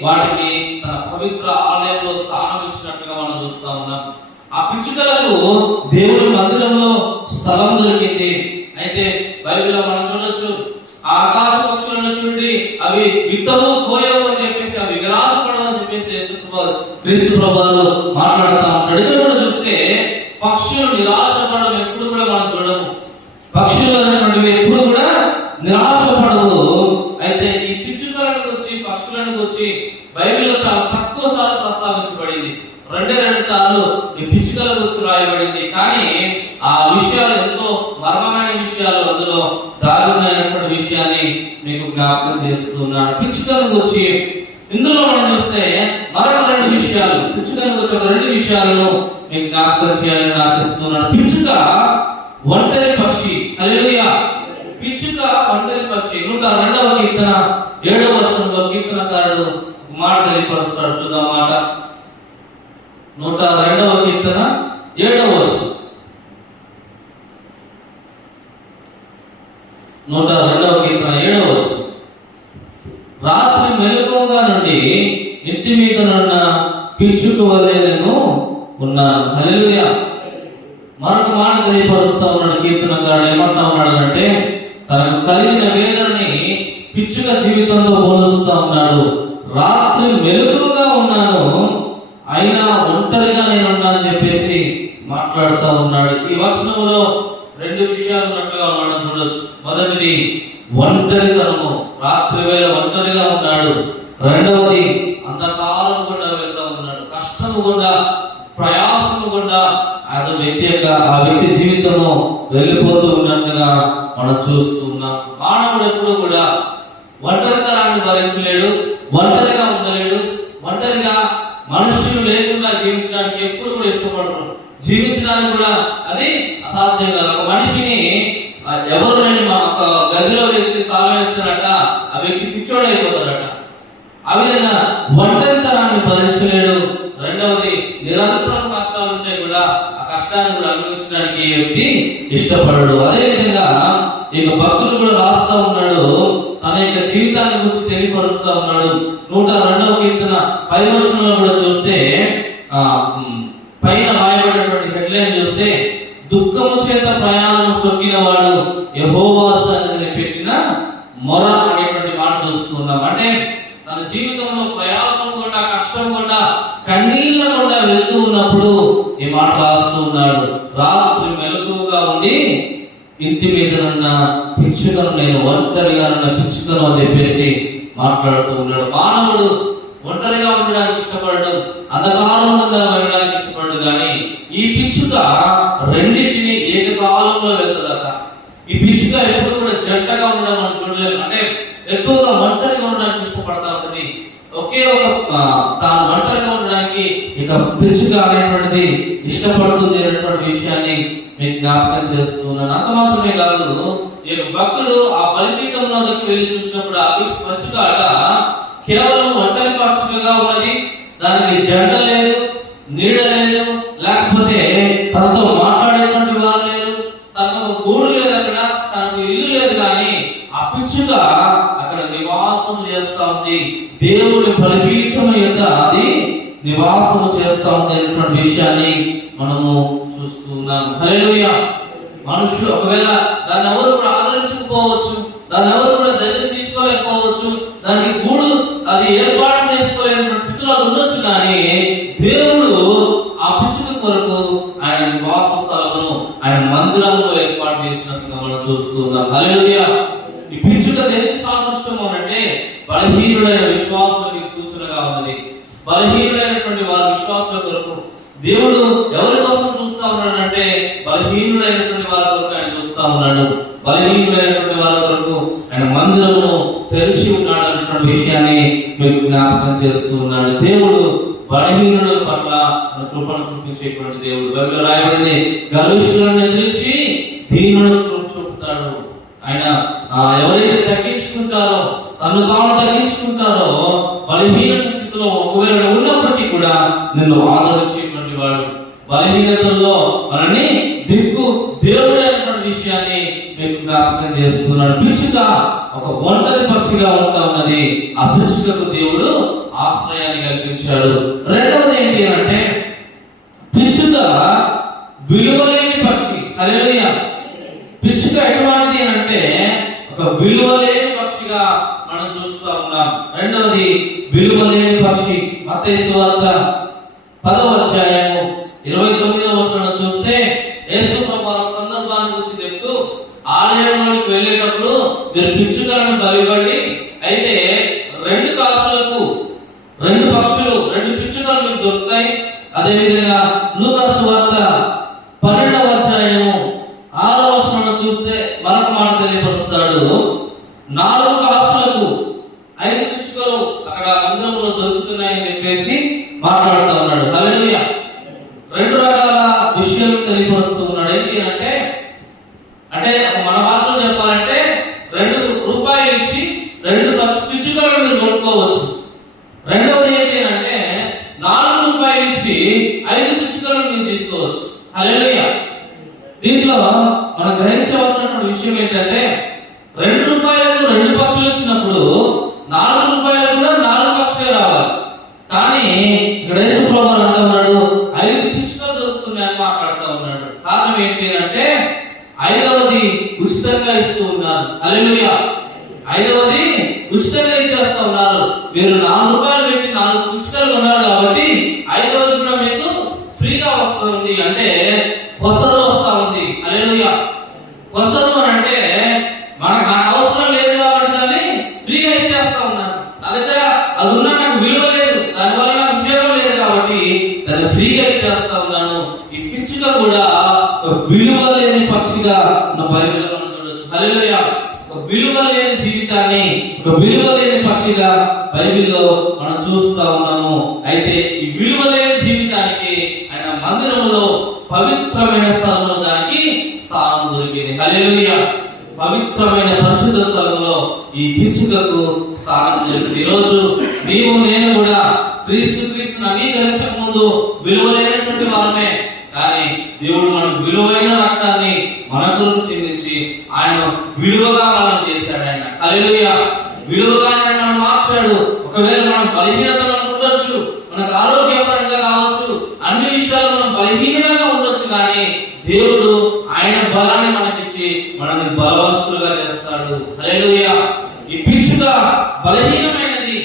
వాటికి తన పవిత్ర ఆలయంలో స్థానం ఇచ్చినట్టుగా మనం చూస్తా ఉన్నాం. ఆ పిచ్చుకలకు దేవుడి మందిరంలో స్థలం దొరికింది. అయితే బైబిల్లో మనం చూడొచ్చు, ఆకాశ పక్షులను చూడండి, అవి విత్తవు కోయవు అని చెప్పేసి, అవి విలాసపడవు అని చెప్పేసి క్రీస్తు ప్రభువులు మాట్లాడుతూ ఉంటాడు. ఇక్కడ కూడా చూస్తే పక్షులు నిరాశపడడం ఎప్పుడు కూడా మనం చూడము. పక్షులు అనేటువంటివి ఎప్పుడు కూడా నిరాశపడవు. అయితే ఈ పిచ్చుకలను గురించి, పక్షులను గురించి బైబిల్లో చాలా తక్కువ సార్లు ప్రస్తావించబడింది. రెండే సార్లు ఈ పిచ్చుకల గురించి రాయబడింది. కానీ ఆ విషయాలు ఎంతో మర్మమైన విషయాలు అందులో దారుణమైనటువంటి విషయాన్ని మీకు జ్ఞాపకం చేస్తున్నాను. పిచ్చుకల గురించి ఇందులో మనం చూస్తే మరొక రెండు విషయాలు, పిచ్చుకల గురించి ఒక రెండు విషయాలను మీకు జ్ఞాపకం చేయాలని ఆశిస్తున్నాను. పిచ్చుక ఒంటరి పక్షి. హల్లెలూయా. పిచ్చుక ఒంటరి పక్షి. 102వ కీర్తన 7వ వచనంలో కీర్తనకారుడు మాట తెలియపరుస్తాడు. చూద్దాం మాట. 102వ కీర్తన 7వ వచనం. 102వ కీర్తన 7వ వచనం. రాత్రి మెలకువగా నుండి ఇంటి మీద నున్న పిచ్చుక వలె నేను ఉన్నాను. హల్లెలూయా. మరొక మాట తెలియపరుస్తా ఉన్నాడు కీర్తనకారుడు. ఏమంటా ఉన్నాడు అంటే, తనకు కలిగిన వేదనని పిచ్చుక జీవితంలో పోలుస్తా ఉన్నాడు. రాత్రి మెలకువగా ఉన్నాను, అయినా ఒంటరిగా నేను ఉన్నానని చెప్పేసి మాట్లాడుతూ ఉన్నాడు. ఈ వచనంలో రెండు విషయాలు ఉన్నట్లుగా మనం చూడొచ్చు. మొదటిది ఒంటరితనము, రాత్రి వేళ ఒంటరిగా ఉన్నాడు. రెండవది అంధకారం గుండా వెళ్తా ఉన్నాడు, కష్టము గుండా, ప్రయాసము గుండా ఆ వ్యక్తి జీవితము వెళ్ళిపోతూ ఉన్నట్లుగా మనం చూస్తున్నాం. మానవుడు ఎప్పుడు కూడా ఒంటరితనాన్ని భరించలేడు, ఒంటరిగా ఉండలేడు. ఒంటరిగా మనుషులు లేకుండా జీవించడానికి ఎప్పుడు కూడా ఇష్టపడరు. జీవించడానికి కూడా అది అసాధ్యం కాదు. ఒక మనిషిని ఎవరు గదిలో వేసి తాళం వేస్తారట, ఆ వ్యక్తి పిచ్చోడు అయిపోతారట. ఆ విధంగా ఒంటరితనాన్ని భరించలేడు. రెండవది నిరంతరం కష్టాలు ఉంటే కూడా ఆ కష్టాన్ని కూడా అనుభవించడానికి ఈ వ్యక్తి ఇష్టపడడు. అదే విధంగా ఇక భక్తుడు కూడా రాస్తా ఉన్నాడు, తన యొక్క జీవితాన్ని గురించి తెలియపరుస్తా ఉన్నాడు. 102వ కీర్తన 10వ వచనంలో కూడా చూస్తే పైన రాయబడినటువంటి హెడ్లైన్ చూస్తే, దుఃఖము చేత ప్రయాణం సొక్కిన వాడు యెహోవా సన్నిధిని పెట్టిన మొర అనేటువంటి మాట చూస్తున్నాం. అంటే తన జీవితంలో ప్రయాసం గుండా, కష్టం గుండా, కన్నీళ్ళ గుండా వెళ్తూ ఉన్నప్పుడు ఈ మాట రాస్తూ ఉన్నాడు. రాత్రి మెలకువగా ఉండి ఇంటి మీద ఉన్న పిచ్చుకను, నేను ఒంటరిగా ఉన్న పిచ్చుకను అని చెప్పేసి మాట్లాడుతూ ఉన్నాడు. మానవుడు ఒంటరిగా ఉండడానికి ఇష్టపడడు, అంధకారంగా వెళ్ళడానికి ఇష్టపడడు. కానీ ఈ పిచ్చుక రెండింటిని ఏకకాలంలో వెళ్తుందట. ఈ పిచ్చుక ఎప్పుడు కూడా జంటగా ఉండడం మనం చూడలేము. అంటే ఎక్కువగా ఒంటరిగా ఉండడానికి ఇష్టపడతా ఉంటుంది. ఒకే ఒక తాను ఒంటరిగా ఉండడానికి ఇక పిచ్చుక అనేటువంటిది ఇష్టపడుతుంది అనేటువంటి విషయాన్ని మీకు జ్ఞాపకం చేస్తున్నాను. అంత మాత్రమే కాదు, ఈ భక్తులు ఆ బలిపీఠంలో వెళ్ళి చూసినప్పుడు ఆ పిచ్చుక కేవలం ఒంటరి పక్షిగా ఉన్నది. దానికి జెండ లేదు, నీడ లేదు, లేకపోతే తనతో మాట్లాడేటువంటి వారు లేదు, తనకు గూడు లేదు, అక్కడ తనకు ఇల్లు లేదు. కానీ ఆ పిచ్చుక అక్కడ నివాసం చేస్తా ఉంది. దేవుడి బలిపీఠం యొక్క అది నివాసం చేస్తా ఉంది అనేటువంటి విషయాన్ని మనము చూస్తున్నాము. హల్లెలూయా. మనుషులు ఒకవేళ దాన్ని ఎవరు కూడా ఆదరించకపోవచ్చు, దాన్ని ఎవరు కూడా దగ్గర తీసుకోలేకపోవచ్చు, దానికి గూడు అది ఏర్పాటు చేసుకోలేని స్థితిలో అది ఉండొచ్చు. కానీ దేవుడు ఆ పిచ్చుక కొరకు ఆయన నివాస స్థలమును ఆయన మందిరంలో ఏర్పాటు చేసినట్టుగా మనం చూస్తున్నాం. హల్లెలూయా. ఈ పిచ్చుక దేనికి సాదృశ్యం అంటే బలహీనుడైన విశ్వాసులకు సూచనగా ఉన్నది. బలహీనుడైనటువంటి వారి విశ్వాసుల కొరకు దేవుడు ఎవరి కోసం చూస్తా ఉన్నాడంటే బలహీనుడైనటువంటి వారి కొరకు ఆయన చూస్తా ఉన్నాడు. బలహీనుడైనటువంటి వారి కొరకు ఆయన మందిరమును తెరిచి ఉన్నాడు అన్నటువంటి విషయాన్ని మీకు జ్ఞాపకం చేస్తూ ఉన్నాడు. దేవుడు బలహీనుల పట్ల కృపను చూపించేటువంటి దేవుడు. బైబిల్లో రాయబడింది, గర్విష్ఠులను ఎదిరించి దీనులను కృప చూపుతాడు. ఆయన ఎవరైతే తగ్గించుకుంటారో, తను తాను తగ్గించుకుంటారో, బలహీన స్థితిలో ఒకవేళ ఉన్నప్పటికీ కూడా నిన్ను ఆదరించేటువంటి వాడు, బలహీనతల్లో మనల్ని దిక్కు దేవుడు అనేటువంటి విషయాన్ని మీకు జ్ఞాపకం చేస్తున్నాడు. పిచ్చుక ఒక ఒంటరి పక్షిగా ఉంటా ఉన్నది. ఆ పిచ్చుకకు దేవుడు ఆశ్రయాన్ని కల్పించాడు. రెండవది ఏంటి అంటే పిచ్చుక విలువలేని పక్షి. హల్లెలూయా. పిచ్చుక ఎటువంటిది అంటే ఒక విలువలేని పక్షిగా మనం చూస్తూ ఉన్నాం. రెండవది విలువలేని పక్షి. మత్తయి సువార్త 10వ అధ్యాయము 29వ వచనం చూస్తే యేసు ప్రభువు సందర్భాన్ని గురించి చెప్తూ, ఆలయంలోకి వెళ్ళేటప్పుడు మీరు పిచ్చుకలను బలివ్వండి, అయితే 2 కాసులకు 2 పక్షులు 2 పిచ్చుకలు మీకు దొరుకుతాయి. అదేవిధంగా లూకా సువార్త 12వ అధ్యాయము 6వ వచనం చూస్తే మరొక మాట తెలియపరుస్తాడు. 4 కాసులకు 5 పిచ్చుకలు అక్కడ మందిరంలో దొరుకుతున్నాయని చెప్పేసి మాట్లాడుతూ ఉన్నాడు. హల్లెలూయా. 2 రకాల విషయాలు తెలియపరుస్తూ ఉన్నాడు. ఏంటి అంటే మన భాషలో చెప్పాలంటే 2 రూపాయలు ఇచ్చి 2 పిచ్చుకలను మీరు కొనుక్కోవచ్చు. రెండవది ఏంటి అంటే 4 రూపాయలు ఇచ్చి 5 పిచ్చుకలను మీరు తీసుకోవచ్చు. హల్లెలూయా. దీంట్లో మనం గ్రహించవలసినటువంటి విషయం ఏంటంటే 2 రూపాయలకు 2 పక్షులు ఇచ్చినప్పుడు 4 రూపాయలకు కూడా 4 పక్షులే రావాలి. కానీ ఇక్కడ యేసు ప్రభువు అంటూ ఉన్నాడు 5 పిచ్చుకలు దొరుకుతున్నాయని మాట్లాడుతూ ఉన్నాడు. కారణం ఏంటి అంటే 5వది ఉచితంగా ఇస్తూ ఉన్నారు. హల్లెలూయా. 5వది ఉచితంగా ఇచ్చేస్తా ఉన్నారు. మీరు 4 రూపాయలు పెట్టి 4 పిచ్చుకలు ఉన్నారు కాబట్టి 5వది కూడా మీకు ఫ్రీగా వస్తుంది. అంటే కొసలు వస్తా ఉంది. హల్లెలూయా. కొసలు అంటే నాకు అవసరం లేదు కాబట్టి దాన్ని ఫ్రీగా ఇచ్చేస్తా ఉన్నాను. నా దగ్గర అది ఉన్నా నాకు విలువ లేదు, దానివల్ల నాకు ఉపయోగం లేదు కాబట్టి దాన్ని ఫ్రీగా ఇచ్చేస్తా ఉన్నాను. ఈ పిచ్చుక కూడా ఒక విలువ లేని పక్షిగా మన బైబిల్లో మనం చూడొచ్చు. హల్లెలూయా. ఒక విలువ లేని జీవితాన్ని ఒక విలువ లేని పక్షిగా బైబిల్లో మనం చూస్తా ఉన్నాము. అయితే ఈ విలువ లేని జీవితానికి ఆయన మందిరంలో పవిత్రమైన స్థలంలో దానికి స్థానం దొరికింది. హల్లెలూయా. పవిత్రమైన పరిశుద్ధ స్థలంలో ఈ పిచ్చుకకు స్థానం దొరికింది. ఈరోజు నీవు నేను కూడా క్రీస్తుని అంగీకరించక ముందు విలువలేనటువంటి వారమే. కానీ దేవుడు మన విలువైన రక్తాన్ని మన కొరకు చిందించి ఆయన విలువగా మనం చేశాడు. ఆయన హల్లెలూయా. విలువగా ఆయన మనం మార్చాడు. ఒకవేళ మనం బలహీనతలు ఉండొచ్చు, మనకు ఆరోగ్యపరంగా కావచ్చు, అన్ని విషయాలు మనం బలహీనంగా ఉండొచ్చు, కానీ దేవుడు ఆయన బలాన్ని మనకిచ్చి మనల్ని బలవంతులుగా చేస్తాడు. హల్లెలూయా. ఈ పిచ్చుక బలహీనమైనది,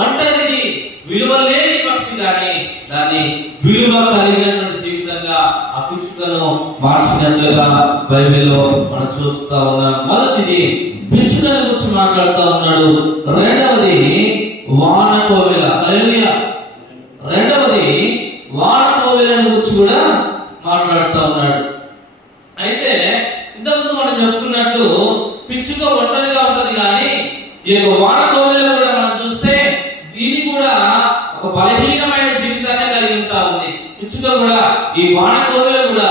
ఒంటరిది, విలువ లేని పక్షి, కానీ దాన్ని విలువ కలిగినటువంటి జీవితంగా ఆ పిచ్చుకను మార్చినట్లుగా బైబిల్లో మనం చూస్తా ఉన్నాం. మొదటిది పిచ్చుకల గురించి మాట్లాడుతూ ఉన్నాడు. రెండవది వానకోవెల. హల్లెలూయా. రెండవది వానకోవెలను గురించి కూడా మాట్లాడుతూ ఉన్నాడు. అయితే ఇంతకుముందు మనం చెప్పుకున్నట్లు పిచ్చుక ఒంటరిగా ఉంటది, కానీ ఈ యొక్క వానకోవెల కూడా మనం చూస్తే దీని కూడా ఒక బలహీనమైన జీవితాన్ని కలిగి ఉంటా ఉంది. పిచ్చుక కూడా, ఈ వానకోవెల కూడా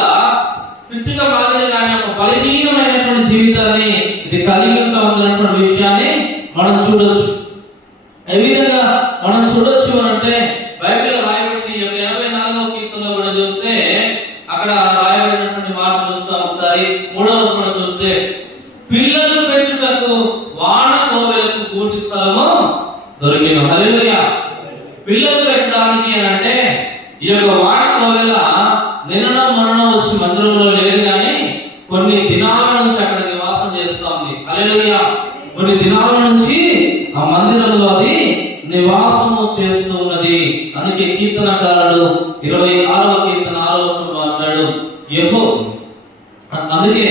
పిచ్చుక మాదిరిగానే ఒక బలహీనమైనటువంటి జీవితాన్ని ఇది కలిగి ఉంటా ఉన్నటువంటి విషయాన్ని మనం చూడొచ్చు. ఏ విధంగా మనం చూడొచ్చు అంటే బైబిల్లో రాయబడింది 84వ కీర్తనలో కూడా చూస్తే అక్కడ రాయబడినటువంటి మాట చూస్తాం. ఒకసారి 3వ వచనం చూస్తే, పిల్లలు పెట్టుటకు వానకోవెలకు గూటి స్థలము దొరికిన. హల్లెలూయా. పిల్లలు పెట్టడానికి అంటే ఈ యొక్క వానకోవెల నిన్న మొన్న వచ్చి మందిరంలో లేదు, కానీ కొన్ని హల్లెలూయా. కొన్ని దినాల నుంచి ఆ మందిరంలో అది నివాసము చేస్తూ ఉన్నది. అందుకే కీర్తనకారుడు 26వ కీర్తన 6వ వచనంలో అంటాడు, అందుకే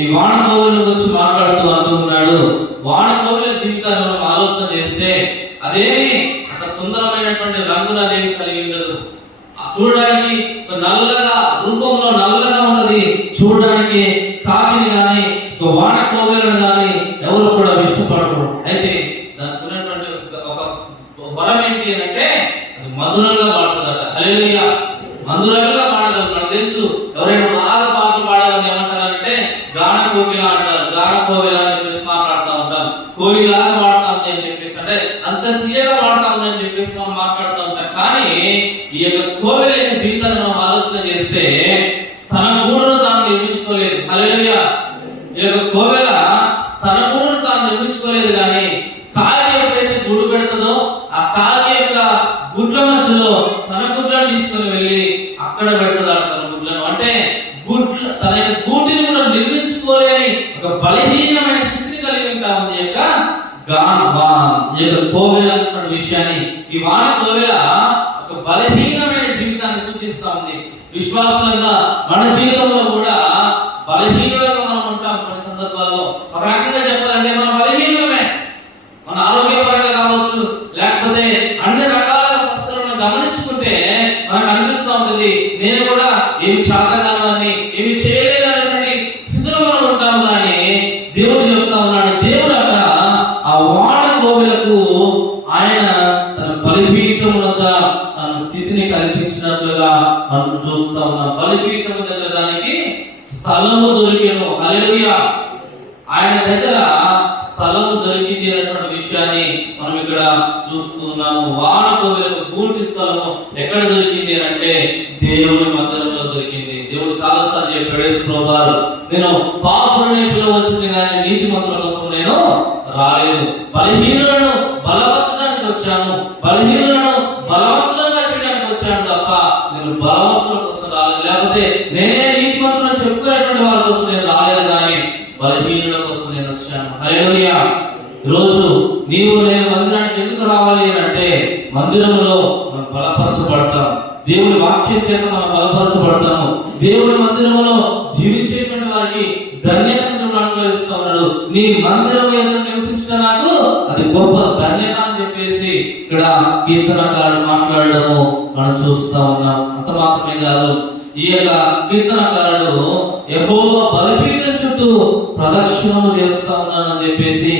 ఈ వానకోవిల గురించి మాట్లాడుతూ అంటూ ఉన్నాడు, వానకోవిల జీవితాన్ని మనం ఆలోచన చేస్తే అదేమి ఒక సుందరమైనటువంటి రంగులు అనేది కలిగి ఉండదు. చూడడానికి నల్లగా, రూపంలో నల్లగా ఉన్నది. చూడడానికి కాకిని కానీ ఒక వానకోవిలను కానీ ఎవరు కూడా ఇష్టపడరు. అయితే దానికి ఉన్నటువంటి ఒక వరం ఏంటి అంటే అది మధురంగా పాడుతుందట. హల్లెలూయా. మధురంగా పాడగలరు. మనకు తెలుసు, ఎవరైనా బాగా పాటలు పాడాలని ఏమంటారంటే గాన కోకిల అంటారు. గాన కోకిల అని చెప్పేసి మాట్లాడుతూ ఉంటాం. కోకిలాగా పాడుతా ఉంది అని చెప్పేసి, అంటే అంత తీయగా పాడుతా ఉంది అని చెప్పేసి మనం మాట్లాడుతూ ఉంటాం. కానీ ఈ యొక్క కోవిల యొక్క జీవితాన్ని మనం ఆలోచన చేస్తే తన గూడును తాను నిర్మించుకోలేదు. హల్లెలూయా. ఈ యొక్క కోవెల తన గూడును తాను నిర్మించుకోలేదు, కానీ కాకి ఎప్పుడైతే గూడు పెడుతుందో ఆ కాకి యొక్క గుడ్ల మధ్యలో తన గుడ్లను తీసుకుని వెళ్ళి అక్కడ పెడుతుంది తన గుడ్లను. అంటే తన యొక్క గూటిని కూడా నిర్మించుకోలేని ఒక బలహీనమైన స్థితిని కలిగి ఉంటా ఉంది ఈ యొక్క కోవెల అన్న విషయాన్ని. ఈ వాన కోవెల ఒక బలహీనమైన జీవితాన్ని సూచిస్తా ఉంది. విశ్వాసంగా మన జీవితంలో కూడా బలహీనులుగా మనం ఉంటాం. కొన్ని సందర్భాల్లో ఒక రకంగా చెప్పాలంటే మనం బలహీనమే. మన ఆరోగ్యపరంగా కావచ్చు, లేకపోతే అన్ని రకాల వస్తువులను గమనించుకుంటే మనకు అనిపిస్తూ ఉంటుంది, నేను కూడా ఏమి చాతగాను అని, ఏమి చేయలేదనేటువంటి స్థితిలో మనం ఉంటాం. కానీ దేవుడు చెప్తా ఉన్నాడు, దేవుడు అక్కడ ఆ వాన కోవెలకు ఆయన తన బలిపీఠం వద్ద తన స్థితిని కల్పించినట్లుగా మనం చూస్తా ఉన్నాం. బలిపీఠం దగ్గర దానికి స్థలము దొరికెను. హల్లెలూయా. ఆయన దగ్గర స్థలము దొరికింది అనేటువంటి విషయాన్ని మనం ఇక్కడ చూస్తూ ఉన్నాము. వాన కోవెలకు పూర్తి స్థలము ఎక్కడ దొరికింది అంటే దేవుని మందిరంలో దొరికింది. దేవుడు చాలా సార్లు చెప్పాడు, యేసు ప్రభువారు, నేను పాపులనే పిలవచ్చింది కానీ నీతిమంతుల కోసం నేను రాలేదు. బలహీనులను బలపరచడానికి వచ్చాను, బలహీనులను బలవంతులుగా చేయడానికి వచ్చాను తప్ప నేను బలవంతుల కోసం రాలేదు. లేకపోతే నేనే నీతిమంతులను చెప్పుకునేటువంటి వారి కోసం నేను రాలేదు, కానీ బలహీనుల కోసం నేను వచ్చాను. హల్లెలూయా. రోజు నీవు నేను మందిరానికి ఎందుకు రావాలి అంటే మందిరంలో మనం బలపరచబడతాం. దేవుని వాక్యం చేత మనం బలపరచబడతాము. దేవుని మందిరంలో జీవించేటువంటి వారికి ధన్యతను అనుగ్రహిస్తూ ఉన్నాడు. నీ మందిరం ఎదురు నివసించిన నాకు అది గొప్ప ధన్యత అని చెప్పేసి ఇక్కడ కీర్తనకారుడు మాట్లాడడము మనం చూస్తా ఉన్నాం. అంత మాత్రమే కాదు, ఈ యొక్క కీర్తనకారుడు యెహోవా బలిపీఠం చుట్టూ ప్రదక్షిణము చేస్తా ఉన్నానని చెప్పేసి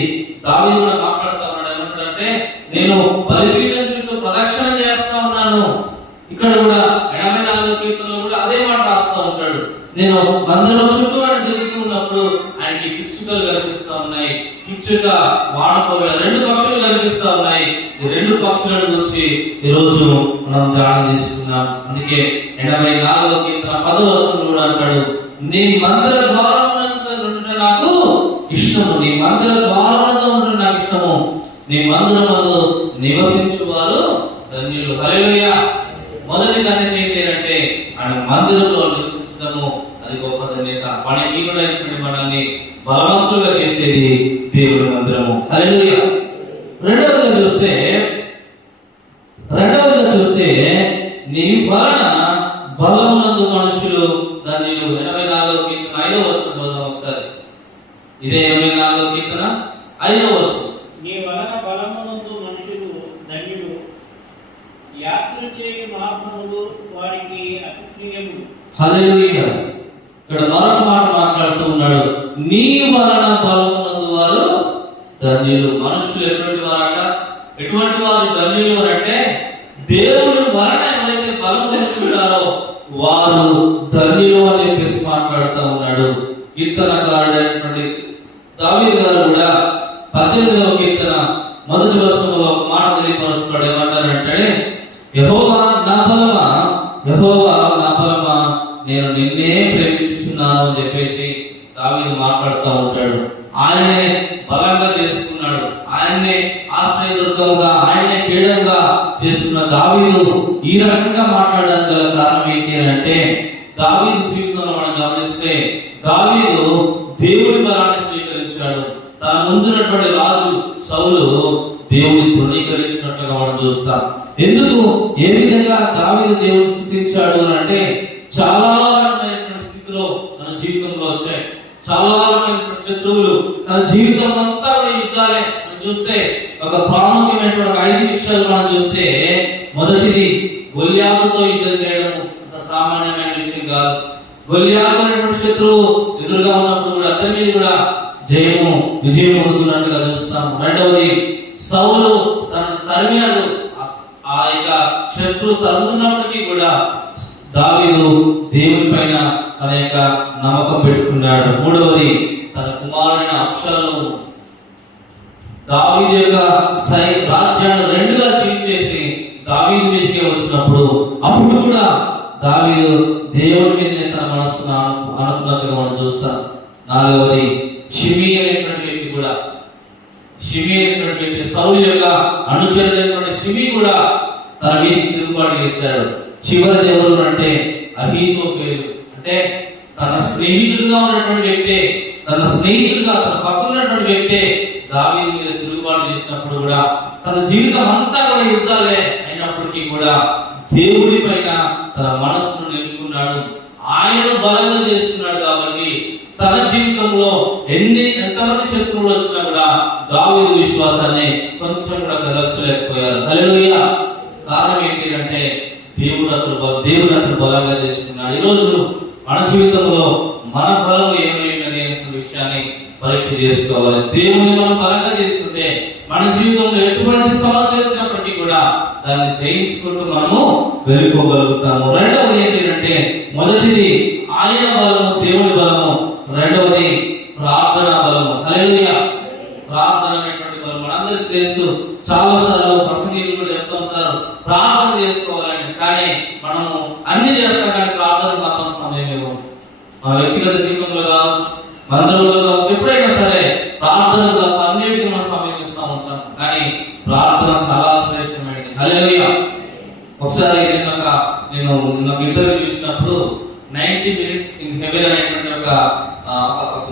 దావీదు కూడా మాట్లాడుతూ ఉన్నాడు. ఏమంటాడంటే నేను బలిపీఠం చుట్టూ ప్రదక్షిణ చేస్తా ఉన్నాను. ఇక్కడ కూడా 84వ కీర్తనలో కూడా అదే మాట రాస్తా ఉంటాడు. నేను మందిరం చుట్టూ ఆయన తిరుగుతూ ఉన్నప్పుడు ఆయనకి పిచ్చుకలు కనిపిస్తా ఉన్నాయి. పిచ్చుక, వానకోవిల, 2 పక్షులు కనిపిస్తా ఉన్నాయి. ఈ 2 పక్షుల గురించి ఈ రోజు మనం ధ్యానం చేసుకున్నాం. అందుకే 84వ కీర్తన 10వ వచనం కూడా అంటాడు, నీ మందిర ద్వారమునందు ఉంటే నాకు ఇష్టము, నీ మందిర ద్వారమునందు ఉంటే నాకు ఇష్టము, నీ మందిరమునందు నివసించువారు ధన్యులు. హల్లెలూయా. మొదటి ధన్యత ఏంటంటే ఆయన మందిరంలో నివసించడము, అది గొప్ప ధన్యత. బలహీనులైనటువంటి మనల్ని బలవంతులుగా చేసేది దేవుని మందిరము. హల్లెలూయా. రెండవదిగా చూస్తే నీ వలన బలమునందు మనుషులు ధన్యులు. 84వ కీర్తన 5వ వచనం చూద్దాం ఒకసారి. ఇదే 84వ కీర్తన 5వ వచనం. నీ వలన బలమునందు మనుషులు ధన్యులు, యాత్ర చేయు మహాత్ములు వారికి అతిప్రియములు. హల్లెలూయా. ఇక్కడ మరొక మాట మాట్లాడుతూ ఉన్నాడు, నీ వలన బలమునందు వారు ధన్యులు. మనుషులు ఎటువంటి వారట? ఎటువంటి వారు ధన్యులు అంటే దేవుని వలన ఎవరైతే బలం పొందుకుంటారో వారు ధన్యులు అని చెప్పేసి మాట్లాడుతూ ఉన్నాడు. కీర్తనకారుడైనటువంటి దావీదు గారు కూడా 18వ కీర్తన 1వ వచనంలో మాట తెలియపరుస్తున్నాడు. ఏమంటారంటే యెహోవా నా బలమా, యెహోవా నా బలమా, నేను నిన్నే ప్రేమించుచున్నాను అని చెప్పేసి దావీదు మాట్లాడుతూ ఉంటాడు. ఆయనే బలంగా చేసుకున్నాడు, ఆయన్నే ఆశ్రయదుర్గంగా, ఆయన్నే పీడంగా చేసుకున్న దావీదు ఈ రకంగా మాట్లాడడానికి గల కారణం ఏంటి అంటే దావీదు జీవితంలో మనం గమనిస్తే దావీదు దేవుని బలాన్ని స్వీకరించాడు. తన ముందున్నటువంటి రాజు సౌలు దేవుని తృణీకరించినట్లుగా మనం చూస్తాం. ఎందుకు, ఏ విధంగా దావీదు దేవుని స్తుతించాడు అని అంటే చాలా రకమైనటువంటి స్థితిలో తన జీవితంలో వచ్చాయి. చాలా రకమైనటువంటి శత్రువులు, తన జీవితం అంతా కూడా యుద్ధాలే. మనం చూస్తే ఒక ప్రాముఖ్యమైనటువంటి 5 విషయాలు మనం చూస్తే, మొదటిది గొల్యాతుతో యుద్ధం చేయడం అంత సామాన్యమైన విషయం కాదు. గొల్యాతు అనేటువంటి శత్రువు ఎదురుగా ఉన్నప్పుడు కూడా అతని మీద కూడా విజయం పొందుకున్నట్లుగా చూస్తాం. రెండవది, సౌలు తన తరిమాడు. ఆ యొక్క శత్రువు తరుగుతున్నప్పటికీ కూడా దావీదు దేవుని పైన తన యొక్క నమ్మకం పెట్టుకున్నాడు. మూడవది, తన కుమారుడైన అబ్షాలోము దావీదు యొక్క రాజ్యాన్ని 2గా చీల్చేసి దావీదు మీదకే వచ్చినప్పుడు అప్పుడు కూడా దావీదు దేవుని మీదనే తన మనసును అనుకున్నట్టుగా మనం చూస్తాం. నాలుగవది, షిమీ అనేటువంటి వ్యక్తి సౌలు యొక్క అనుచరుడైనటువంటి షిమీ కూడా తన మీదకి తిరుగుబాటు చేశాడు. చివరిది ఎవరు అంటే అహీతోపెలు, అంటే తన స్నేహితుడుగా ఉన్నటువంటి వ్యక్తే, తన పక్కన ఉన్నటువంటి వ్యక్తే దావీదు మీద తిరుగుబాటు చేసినప్పుడు కూడా తన జీవితం అంతా కూడా యుద్ధాలే అయినప్పటికీ కూడా దేవుడి పైన తన మనస్సును నిలుపుకున్నాడు. ఆయనను బలంగా చేసుకున్నాడు. కాబట్టి తన జీవితంలో ఎంతమంది శత్రువులు వచ్చినా కూడా దావీదు విశ్వాసాన్ని కొంచెం కూడా కదల్చలేకపోయారు. హల్లెలూయా. కారణం ఏంటి అంటే దేవుడు అతను బలంగా చేసుకున్నాడు. ఈరోజు మన జీవితంలో మన బలం ఏమైనది అనే విషయాన్ని పరీక్ష చేసుకోవాలి. దేవుని మనం బలంగా చేసుకుంటే మన జీవితంలో ఎటువంటి సమస్య వచ్చినప్పటికీ కూడా దాన్ని జయించుకుంటూ మనము వెళ్ళిపోగలుగుతాము. రెండవది ఏంటంటే, మొదటిది ఆయన బలము, దేవుని బలము. రెండవది ప్రార్థన బలము. హల్లెలూయా. ప్రార్థన అనేటువంటి బలం మనందరికీ తెలుసు. చాలా సార్లు ప్రసంగికులు కూడా చెప్తూ ఉంటారు ప్రార్థన చేసుకోవాలని. కానీ మనము అన్ని చేస్తాం, కానీ ప్రార్థన మాత్రం సమయం ఇవ్వము. మన వ్యక్తిగత జీవితంలో కావచ్చు, మందిరంలో కావచ్చు, ఎప్పుడైనా సరే ప్రార్థన తప్ప అన్నిటికీ మనం సమయం ఇస్తూ ఉంటాం. కానీ ప్రార్థన చాలా శ్రేష్టమైనది. హల్లెలూయా. ఒకసారి నేను ఇంటర్వ్యూ చూసినప్పుడు 90 Minutes in Heaven అనేటువంటి ఒక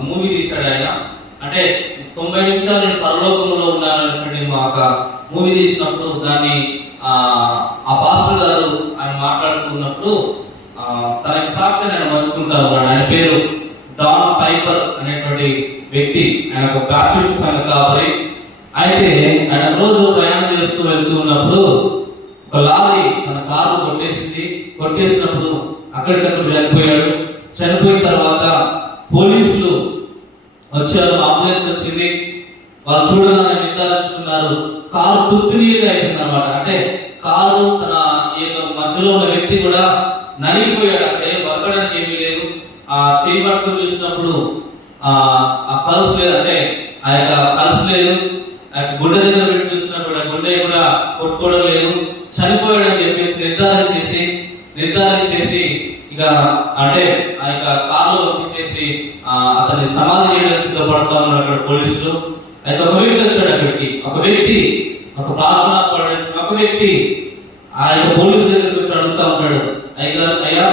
మూవీ తీశాడు ఆయన. అంటే 90 నిమిషాలు నేను పరలోకంలో ఉన్నాననేటువంటి ఒక మూవీ తీసినప్పుడు దాన్ని ఆ పాస్టర్ గారు ఆయన మాట్లాడుకున్నప్పుడు తనకి సాక్ష్యాన్ని ఆయన పంచుకుంటా ఉన్నాడు. ఆయన పేరు డాన్ పైపర్ అనేటువంటి వ్యక్తి. ఆయన ఒక బ్యాప్టిస్ట్ సంఘ కాపరి. అయితే ఆయన రోజు ప్రయాణం చేస్తూ వెళ్తూ ఉన్నప్పుడు ఒక లారీ తన కారు కొట్టేసినప్పుడు అక్కడికక్కడ చనిపోయాడు. చనిపోయిన తర్వాత పోలీసులు వచ్చారు, అంబులెన్స్ వచ్చింది. వాళ్ళు చూడగానే నిర్ధారించుకున్నారు కారు తుత్తునీలుగా అయిపోయింది అనమాట. అంటే కారు తన మధ్యలో ఉన్న వ్యక్తి కూడా నలిగిపోయాడు. అక్కడే బతకడానికి ఏమీ లేదు. ఆ చేయి పట్టుకుని చూసినప్పుడు ఆ పల్స్ లేదు, అంటే ఆ యొక్క పల్స్ లేదు. ఆ యొక్క గుండె దగ్గర పెట్టి చూసినప్పుడు ఆ గుండె కూడా కొట్టుకోవడం లేదు. చనిపోయాడు అని చెప్పేసి నిర్ధారించేసి ఇక అంటే ఆ యొక్క కారులో పంపించేసి అతన్ని సమాధి చేయడానికి సిద్ధపడతా ఉన్నారు అక్కడ పోలీసులు. అయితే ఒక వ్యక్తి వచ్చాడు అక్కడికి. ఒక ప్రార్థన ఒక వ్యక్తి ఆ యొక్క పోలీసు దగ్గరికి వచ్చి అడుగుతా ఉంటాడు, అయ్యా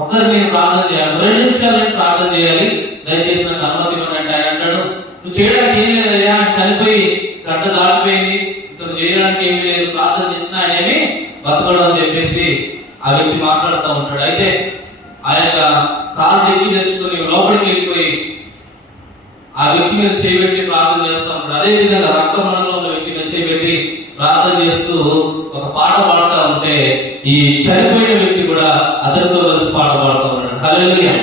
ఒక్కరు నేను ప్రార్థన చేయాలి, 2 నిమిషాలు నేను ప్రార్థన చేయాలి, దయచేసి నాకు అనుమతి ఇవ్వండి అంటే ఆయన అంటాడు, నువ్వు చేయడానికి ఏం లేదయ్యా, ఆయన చనిపోయి గంట దాటిపోయింది, నువ్వు చేయడానికి ఏమీ లేదు, ప్రార్థన చేసినా ఆయన ఏమి బతకడం అని చెప్పేసి ఆ వ్యక్తి మాట్లాడుతూ ఉంటాడు. అయితే ఆ యొక్క కారు ఎక్కి తెచ్చుకొని లోపలికి వెళ్ళిపోయి ఆ వ్యక్తి మీద చేయబెట్టి ప్రార్థన చేస్తూ ఉంటాడు. అదే విధంగా రక్తమణంలో ఉన్న వ్యక్తి మీద చేయబెట్టి ప్రార్థన చేస్తూ ఒక పాట పాడుతూ ఉంటే ఈ చనిపోయిన వ్యక్తి కూడా అతనితో కలిసి పాట పాడుతూ ఉన్నాడు. హల్లెలూయా.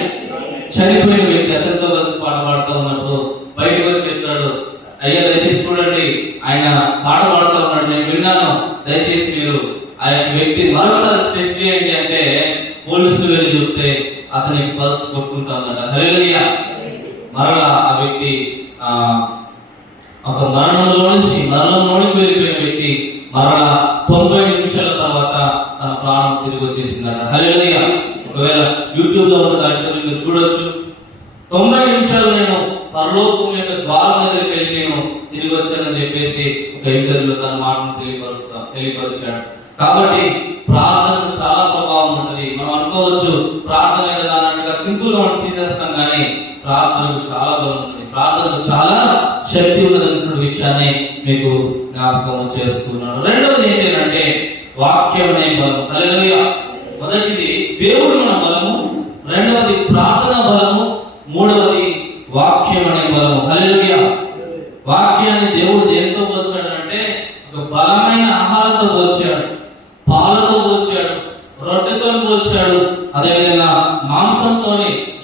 చనిపోయిన వ్యక్తి అతనితో కలిసి పాట పాడుతూ ఉన్నప్పుడు బయటకు వచ్చి చెప్తాడు, అయ్యా దయచేసి చూడండి, ఆయన పాట పాడుతూ ఉన్నాడు, నేను విన్నాను, దయచేసి మీరు ఆ యొక్క వ్యక్తి మరొకసారి టెస్ట్ చేయండి అంటే పోలీసులు వెళ్ళి చూస్తే అతనికి పల్స్ కొట్టుకుంటా ఉందట. హల్లెలూయా. మరలా ఆ వ్యక్తి ఒక మరణంలోనికి వెళ్ళిపోయిన వ్యక్తి మరలా 90 నిమిషాల తర్వాత తన ప్రాణం తిరిగి వచ్చేసిందట. హల్లెలూయా. ఒకవేళ యూట్యూబ్ లో ఉన్న దాంట్లో మీరు చూడొచ్చు, 90 నిమిషాలు నేను పరలోకం యొక్క ద్వారం దగ్గరికి వెళ్ళి నేను తిరిగి వచ్చానని చెప్పేసి ఒక ఇంటర్వ్యూలో తన మాటను తెలియపరిచాడు. కాబట్టి ప్రార్థన చాలా ప్రభావం ఉంటుంది. మనం అనుకోవచ్చు ప్రార్థన కదా అన్నట్టుగా సింపుల్ గా మనం తీసేస్తాం, కానీ ప్రార్థనకు చాలా బలం ఉంటుంది. ప్రార్థనకు చాలా శక్తి ఉన్నదన్నటువంటి విషయాన్ని మీకు జ్ఞాపకం చేస్తున్నాను. రెండవది ఏంటంటే వాక్యం అనే బలం. హల్లెలూయా. మొదటిది దేవుడు మన బలము, రెండవది ప్రార్థన బలము, మూడవది వాక్యం అనే బలము. హల్లెలూయా. వాక్యాన్ని దేవుడు దేనితో పోల్చాడు అంటే ఒక బలమైన ఆహారంతో పోల్చాడు, పాలతో పోల్చాడు, రొట్టెతో పోల్చాడు, అదేవిధంగా మాంసంతో,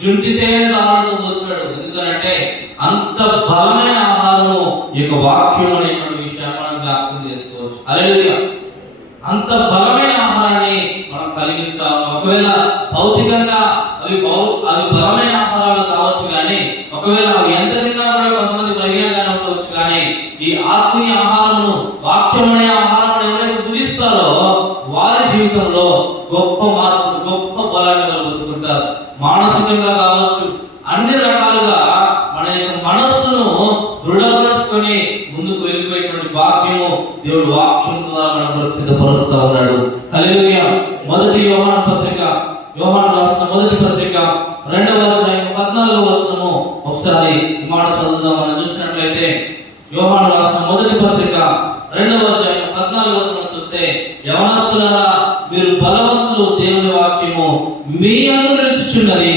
జుంటి తేనె దారులతో పోల్చాడు. ఎందుకంటే అంత బలమైన ఆహారము ఈ యొక్క వాక్యం అనేటువంటి విషయాన్ని మనం జ్ఞాపకం చేసుకోవచ్చు. హల్లెలూయా. అంత బలమైన ఆహారాన్ని మనం కలిగి ఉంటాము. ఒకవేళ భౌతికంగా అవి బలమైన ఆహారాలు కావచ్చు, కానీ ఒకవేళ అవి ఎంత తిన్నా కూడా కొంతమంది బలహీనంగానే ఉండవచ్చు, కానీ ఈ ఆత్మీయ ఆహారమును, వాక్యం అనే ఆహారం ఎవరైతే భుజిస్తారో వారి జీవితంలో గొప్ప మార్పులు, గొప్ప బలాన్ని వాళ్ళు పొందుకుంటారు. మానసికంగా కావచ్చు, అన్ని రకాలుగా మన యొక్క మనస్సును దృఢపరుచుకొని ముందుకు వెళ్ళిపోయేటువంటి వాక్యము దేవుడు వాక్యం ద్వారా మన కొరకు సిద్ధపరుస్తూ ఉన్నాడు. హల్లెలూయా. మొదటి యోహాను పత్రిక, యోహాను రాసిన మొదటి పత్రిక 2వ అధ్యాయం 14వ వచనము ఒకసారి ఈ మాట చదువుదాం. మనం చూసినట్లయితే యోహాను రాసిన మొదటి పత్రిక 2వ అధ్యాయం 14వ వచనం చూస్తే, యవనస్తులారా మీరు బలవంతులు, దేవుని వాక్యము మీ యందు నిలుచుచున్నది,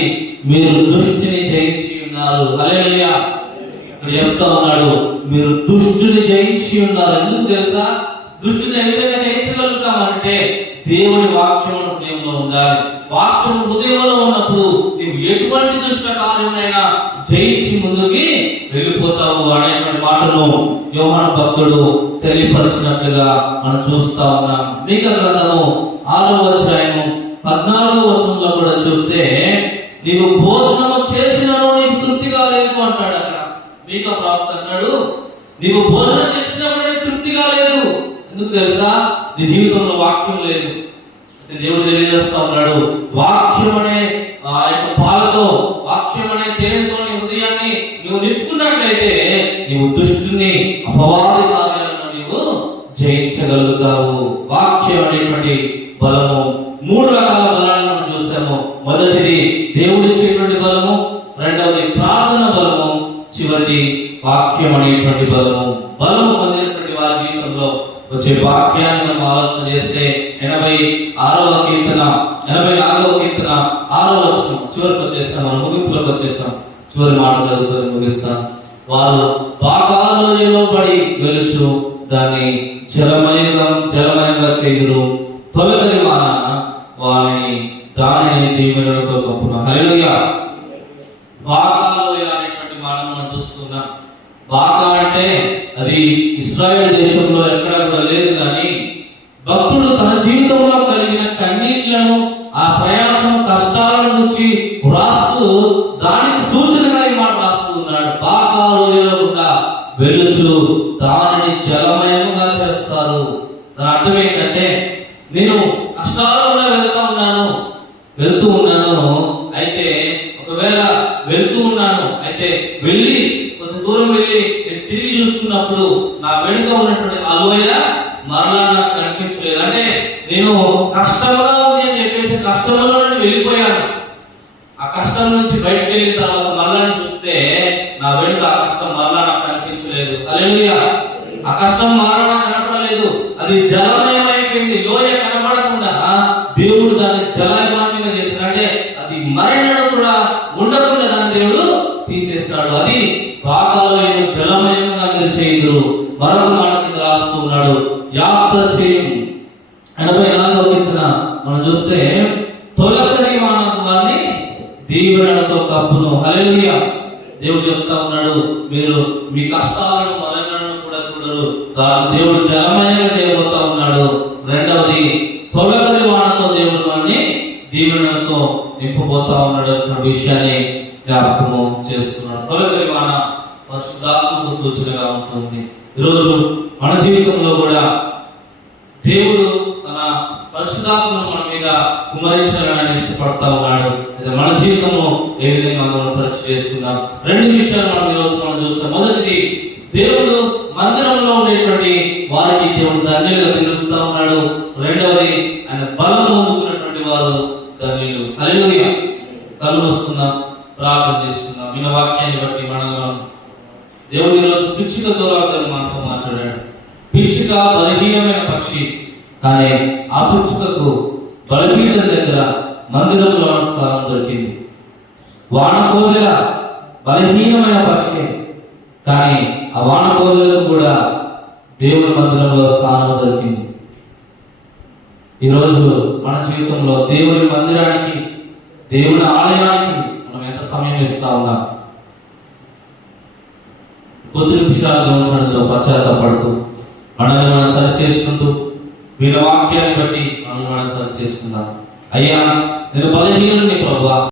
మీరు దుష్టుని జయించి ఉన్నారు. హల్లెలూయా. ఇక్కడ చెప్తా ఉన్నాడు, మీరు దుష్టుని జయించి ఉన్నారు. ఎందుకు తెలుసా? దుష్టుని ఏ విధంగా జయించగలుగుతామంటే దేవుని వాక్యం హృదయంలో ఉండాలి. వాక్యం హృదయంలో ఉన్నప్పుడు నీవు ఎటువంటి దుష్ట కార్యమైనా జయించి ముందుకి వెళ్ళిపోతావు అనేటువంటి మాటను యోహాను భక్తుడు తెలియపరిచినట్లుగా మనం చూస్తా ఉన్నాం. మీకా గ్రంథము 6వ అధ్యాయము 14వ వచనంలో కూడా చూస్తే, నీవు భోజనము చేసినను నీకు తృప్తి కాలేదు అంటాడు. అక్కడ మీకా ప్రవక్త అంటాడు, నీవు భోజనం చేసినప్పుడు నీకు తృప్తి కాలేదు. ఎందుకు తెలుసా? నీ జీవితంలో వాక్యం లేదు. దేవుడు తెలియజేస్తా ఉన్నాడు, వాక్యం అనే ఆ యొక్క పాలతో, వాక్యం అనే తేనెతో నీ హృదయాన్ని నువ్వు నింపుకున్నట్లయితే నీవు దుష్టుని, అపవాది కార్యాలను నీవు జయించగలుగుతావు. వాక్యం అనేటువంటి బలము. 3 రకాల బలాలను మనం చూసాము. మొదటిది దేవుడిచ్చేటువంటి బలము, రెండవది ప్రార్థన బలము, చివరిది వాక్యం అనేటువంటి బలము. బలము పొందినటువంటి వారి జీవితంలో వచ్చే వాక్యాన్ని మనం ఆలోచన చేస్తే 86వ కీర్తన 84వ కీర్తన 6వ వచనం చివరికి వచ్చేస్తాం. మనం ముగింపులోకి వచ్చేస్తాం. చివరి మాట చదువుకొని ముగిస్తాం. వారు బాకాలోయలో పడి వెలుచు దాన్ని జలమయంగా చేయుదురు, తొలకరి వాన వారిని దానిని దీవెనలతో కప్పున. హల్లెలూయా. బాకాలోయ అనేటువంటి మాట మనం చూస్తున్నాం. బాకా అంటే అది ఇశ్రాయేల్ దేశంలో ఎక్కడ కూడా లేదు, కానీ భక్తుడు తన జీవితంలో కలిగిన కన్నీళ్లను, ఆ ప్రయాసం, కష్టాలను గురించి వ్రాస్తూ దానికి సూచనగా ఈ మాట రాస్తూ ఉన్నాడు. బాకాలోయలో గుండా వెలుచు దానిని జలమయంగా చేస్తారు. దాని అర్థం ఏంటంటే, నేను కష్టాలలో వెళ్తూ ఉన్నాను, అయితే ఒకవేళ వెళ్తూ ఉన్నాను, అయితే వెళ్ళి కొంచెం దూరం వెళ్ళి తిరిగి చూసుకున్నప్పుడు నా వెనుక ఉన్నటువంటి ఆ లోయ మరలా నాకు కనిపించలేదు. అంటే నేను కష్టంగా ఉంది అని చెప్పేసి కష్టంలో నుండి వెళ్ళిపోయాను. ఆ కష్టం నుంచి బయటకు వెళ్ళిన తర్వాత మరలా చూస్తే నా వెనుక ఆ కష్టం మరలా నాకు కనిపించలేదు. హల్లెలూయా. ఆ కష్టం మరలా నాకు కనపడలేదు. అది జలమయమైపోయింది. లోయ కనపడకుండా దేవుడు దాన్ని జలమయంగా చేశాడు. అంటే అది మరణం కూడా ఉండకుండా దాన్ని దేవుడు తీసేస్తాడు. అది బాకాలోయను జలమయంగా మీరు చేయుదురు. మరొక మాట కింద రాస్తూ ఉన్నాడు, యాత్ర చేయము 84వ కీర్తన మనం చూస్తే, తొలకరి వాన వారిని దీవెనలతో కప్పును. హల్లెలూయా. దేవుడు చెప్తా ఉన్నాడు, మీరు మీ కష్టాలను మరణాలను కూడా చూడరు, దాన్ని దేవుడు జలమయంగా చేయబోతా ఉన్నాడు. రెండవది తొలకరి వానతో దేవుడు వారిని దీవెనలతో నింపబోతా ఉన్నాడు అన్న విషయాన్ని జ్ఞాపకము చేస్తున్నాడు. తొలకరి వాన పరిశుద్ధాత్మకు సూచనగా ఉంటుంది. ఈరోజు మన జీవితంలో కూడా దేవుడు తన పరిశుద్ధాత్మను మన మీద కుమరించాలని ఇష్టపడతా ఉన్నాడు. అయితే మన జీవితము ఏ విధంగా మనం పరీక్ష చేసుకుందాం. 2 విషయాలు మనం ఈరోజు మనం చూస్తాం. మొదటిది, దేవుడు మందిరంలో ఉండేటువంటి వారికి దేవుడు ధన్యులుగా తీరుస్తా ఉన్నాడు. రెండవది, ఆయన బలం పొందుకున్నటువంటి వారు ధన్యులు. హల్లెలూయా. కళ్ళు మూసుకుందాం, ప్రార్థన చేసుకుందాం. విన్న వాక్యాన్ని బట్టి మనం దేవుడు ఈరోజు పిచ్చిక దూరాలని మనతో మాట్లాడాడు. పిచ్చిక బలహీనమైన పక్షి, కానీ ఆ పిచ్చుకకు బలపీఠం దగ్గర మందిరంలో స్థానం దొరికింది. వానకోవెల బలహీనమైన పక్షి, కానీ ఆ వానకోవెలకు కూడా దేవుడి మందిరంలో స్థానం దొరికింది. ఈరోజు మన జీవితంలో దేవుని మందిరానికి, దేవుని ఆలయానికి మనం ఎంత సమయం ఇస్తా ఉన్నాం? కొద్ది నిమిషాలు గమనించడంలో పశ్చాత్తాపడుతూ మనల్ని మనం సరి చేసుకుంటూ వీళ్ళ వాక్యాన్ని బట్టి మనం సరి చేసుకుందాం. అయ్యా, నేను బలహీనుని ప్రభువా,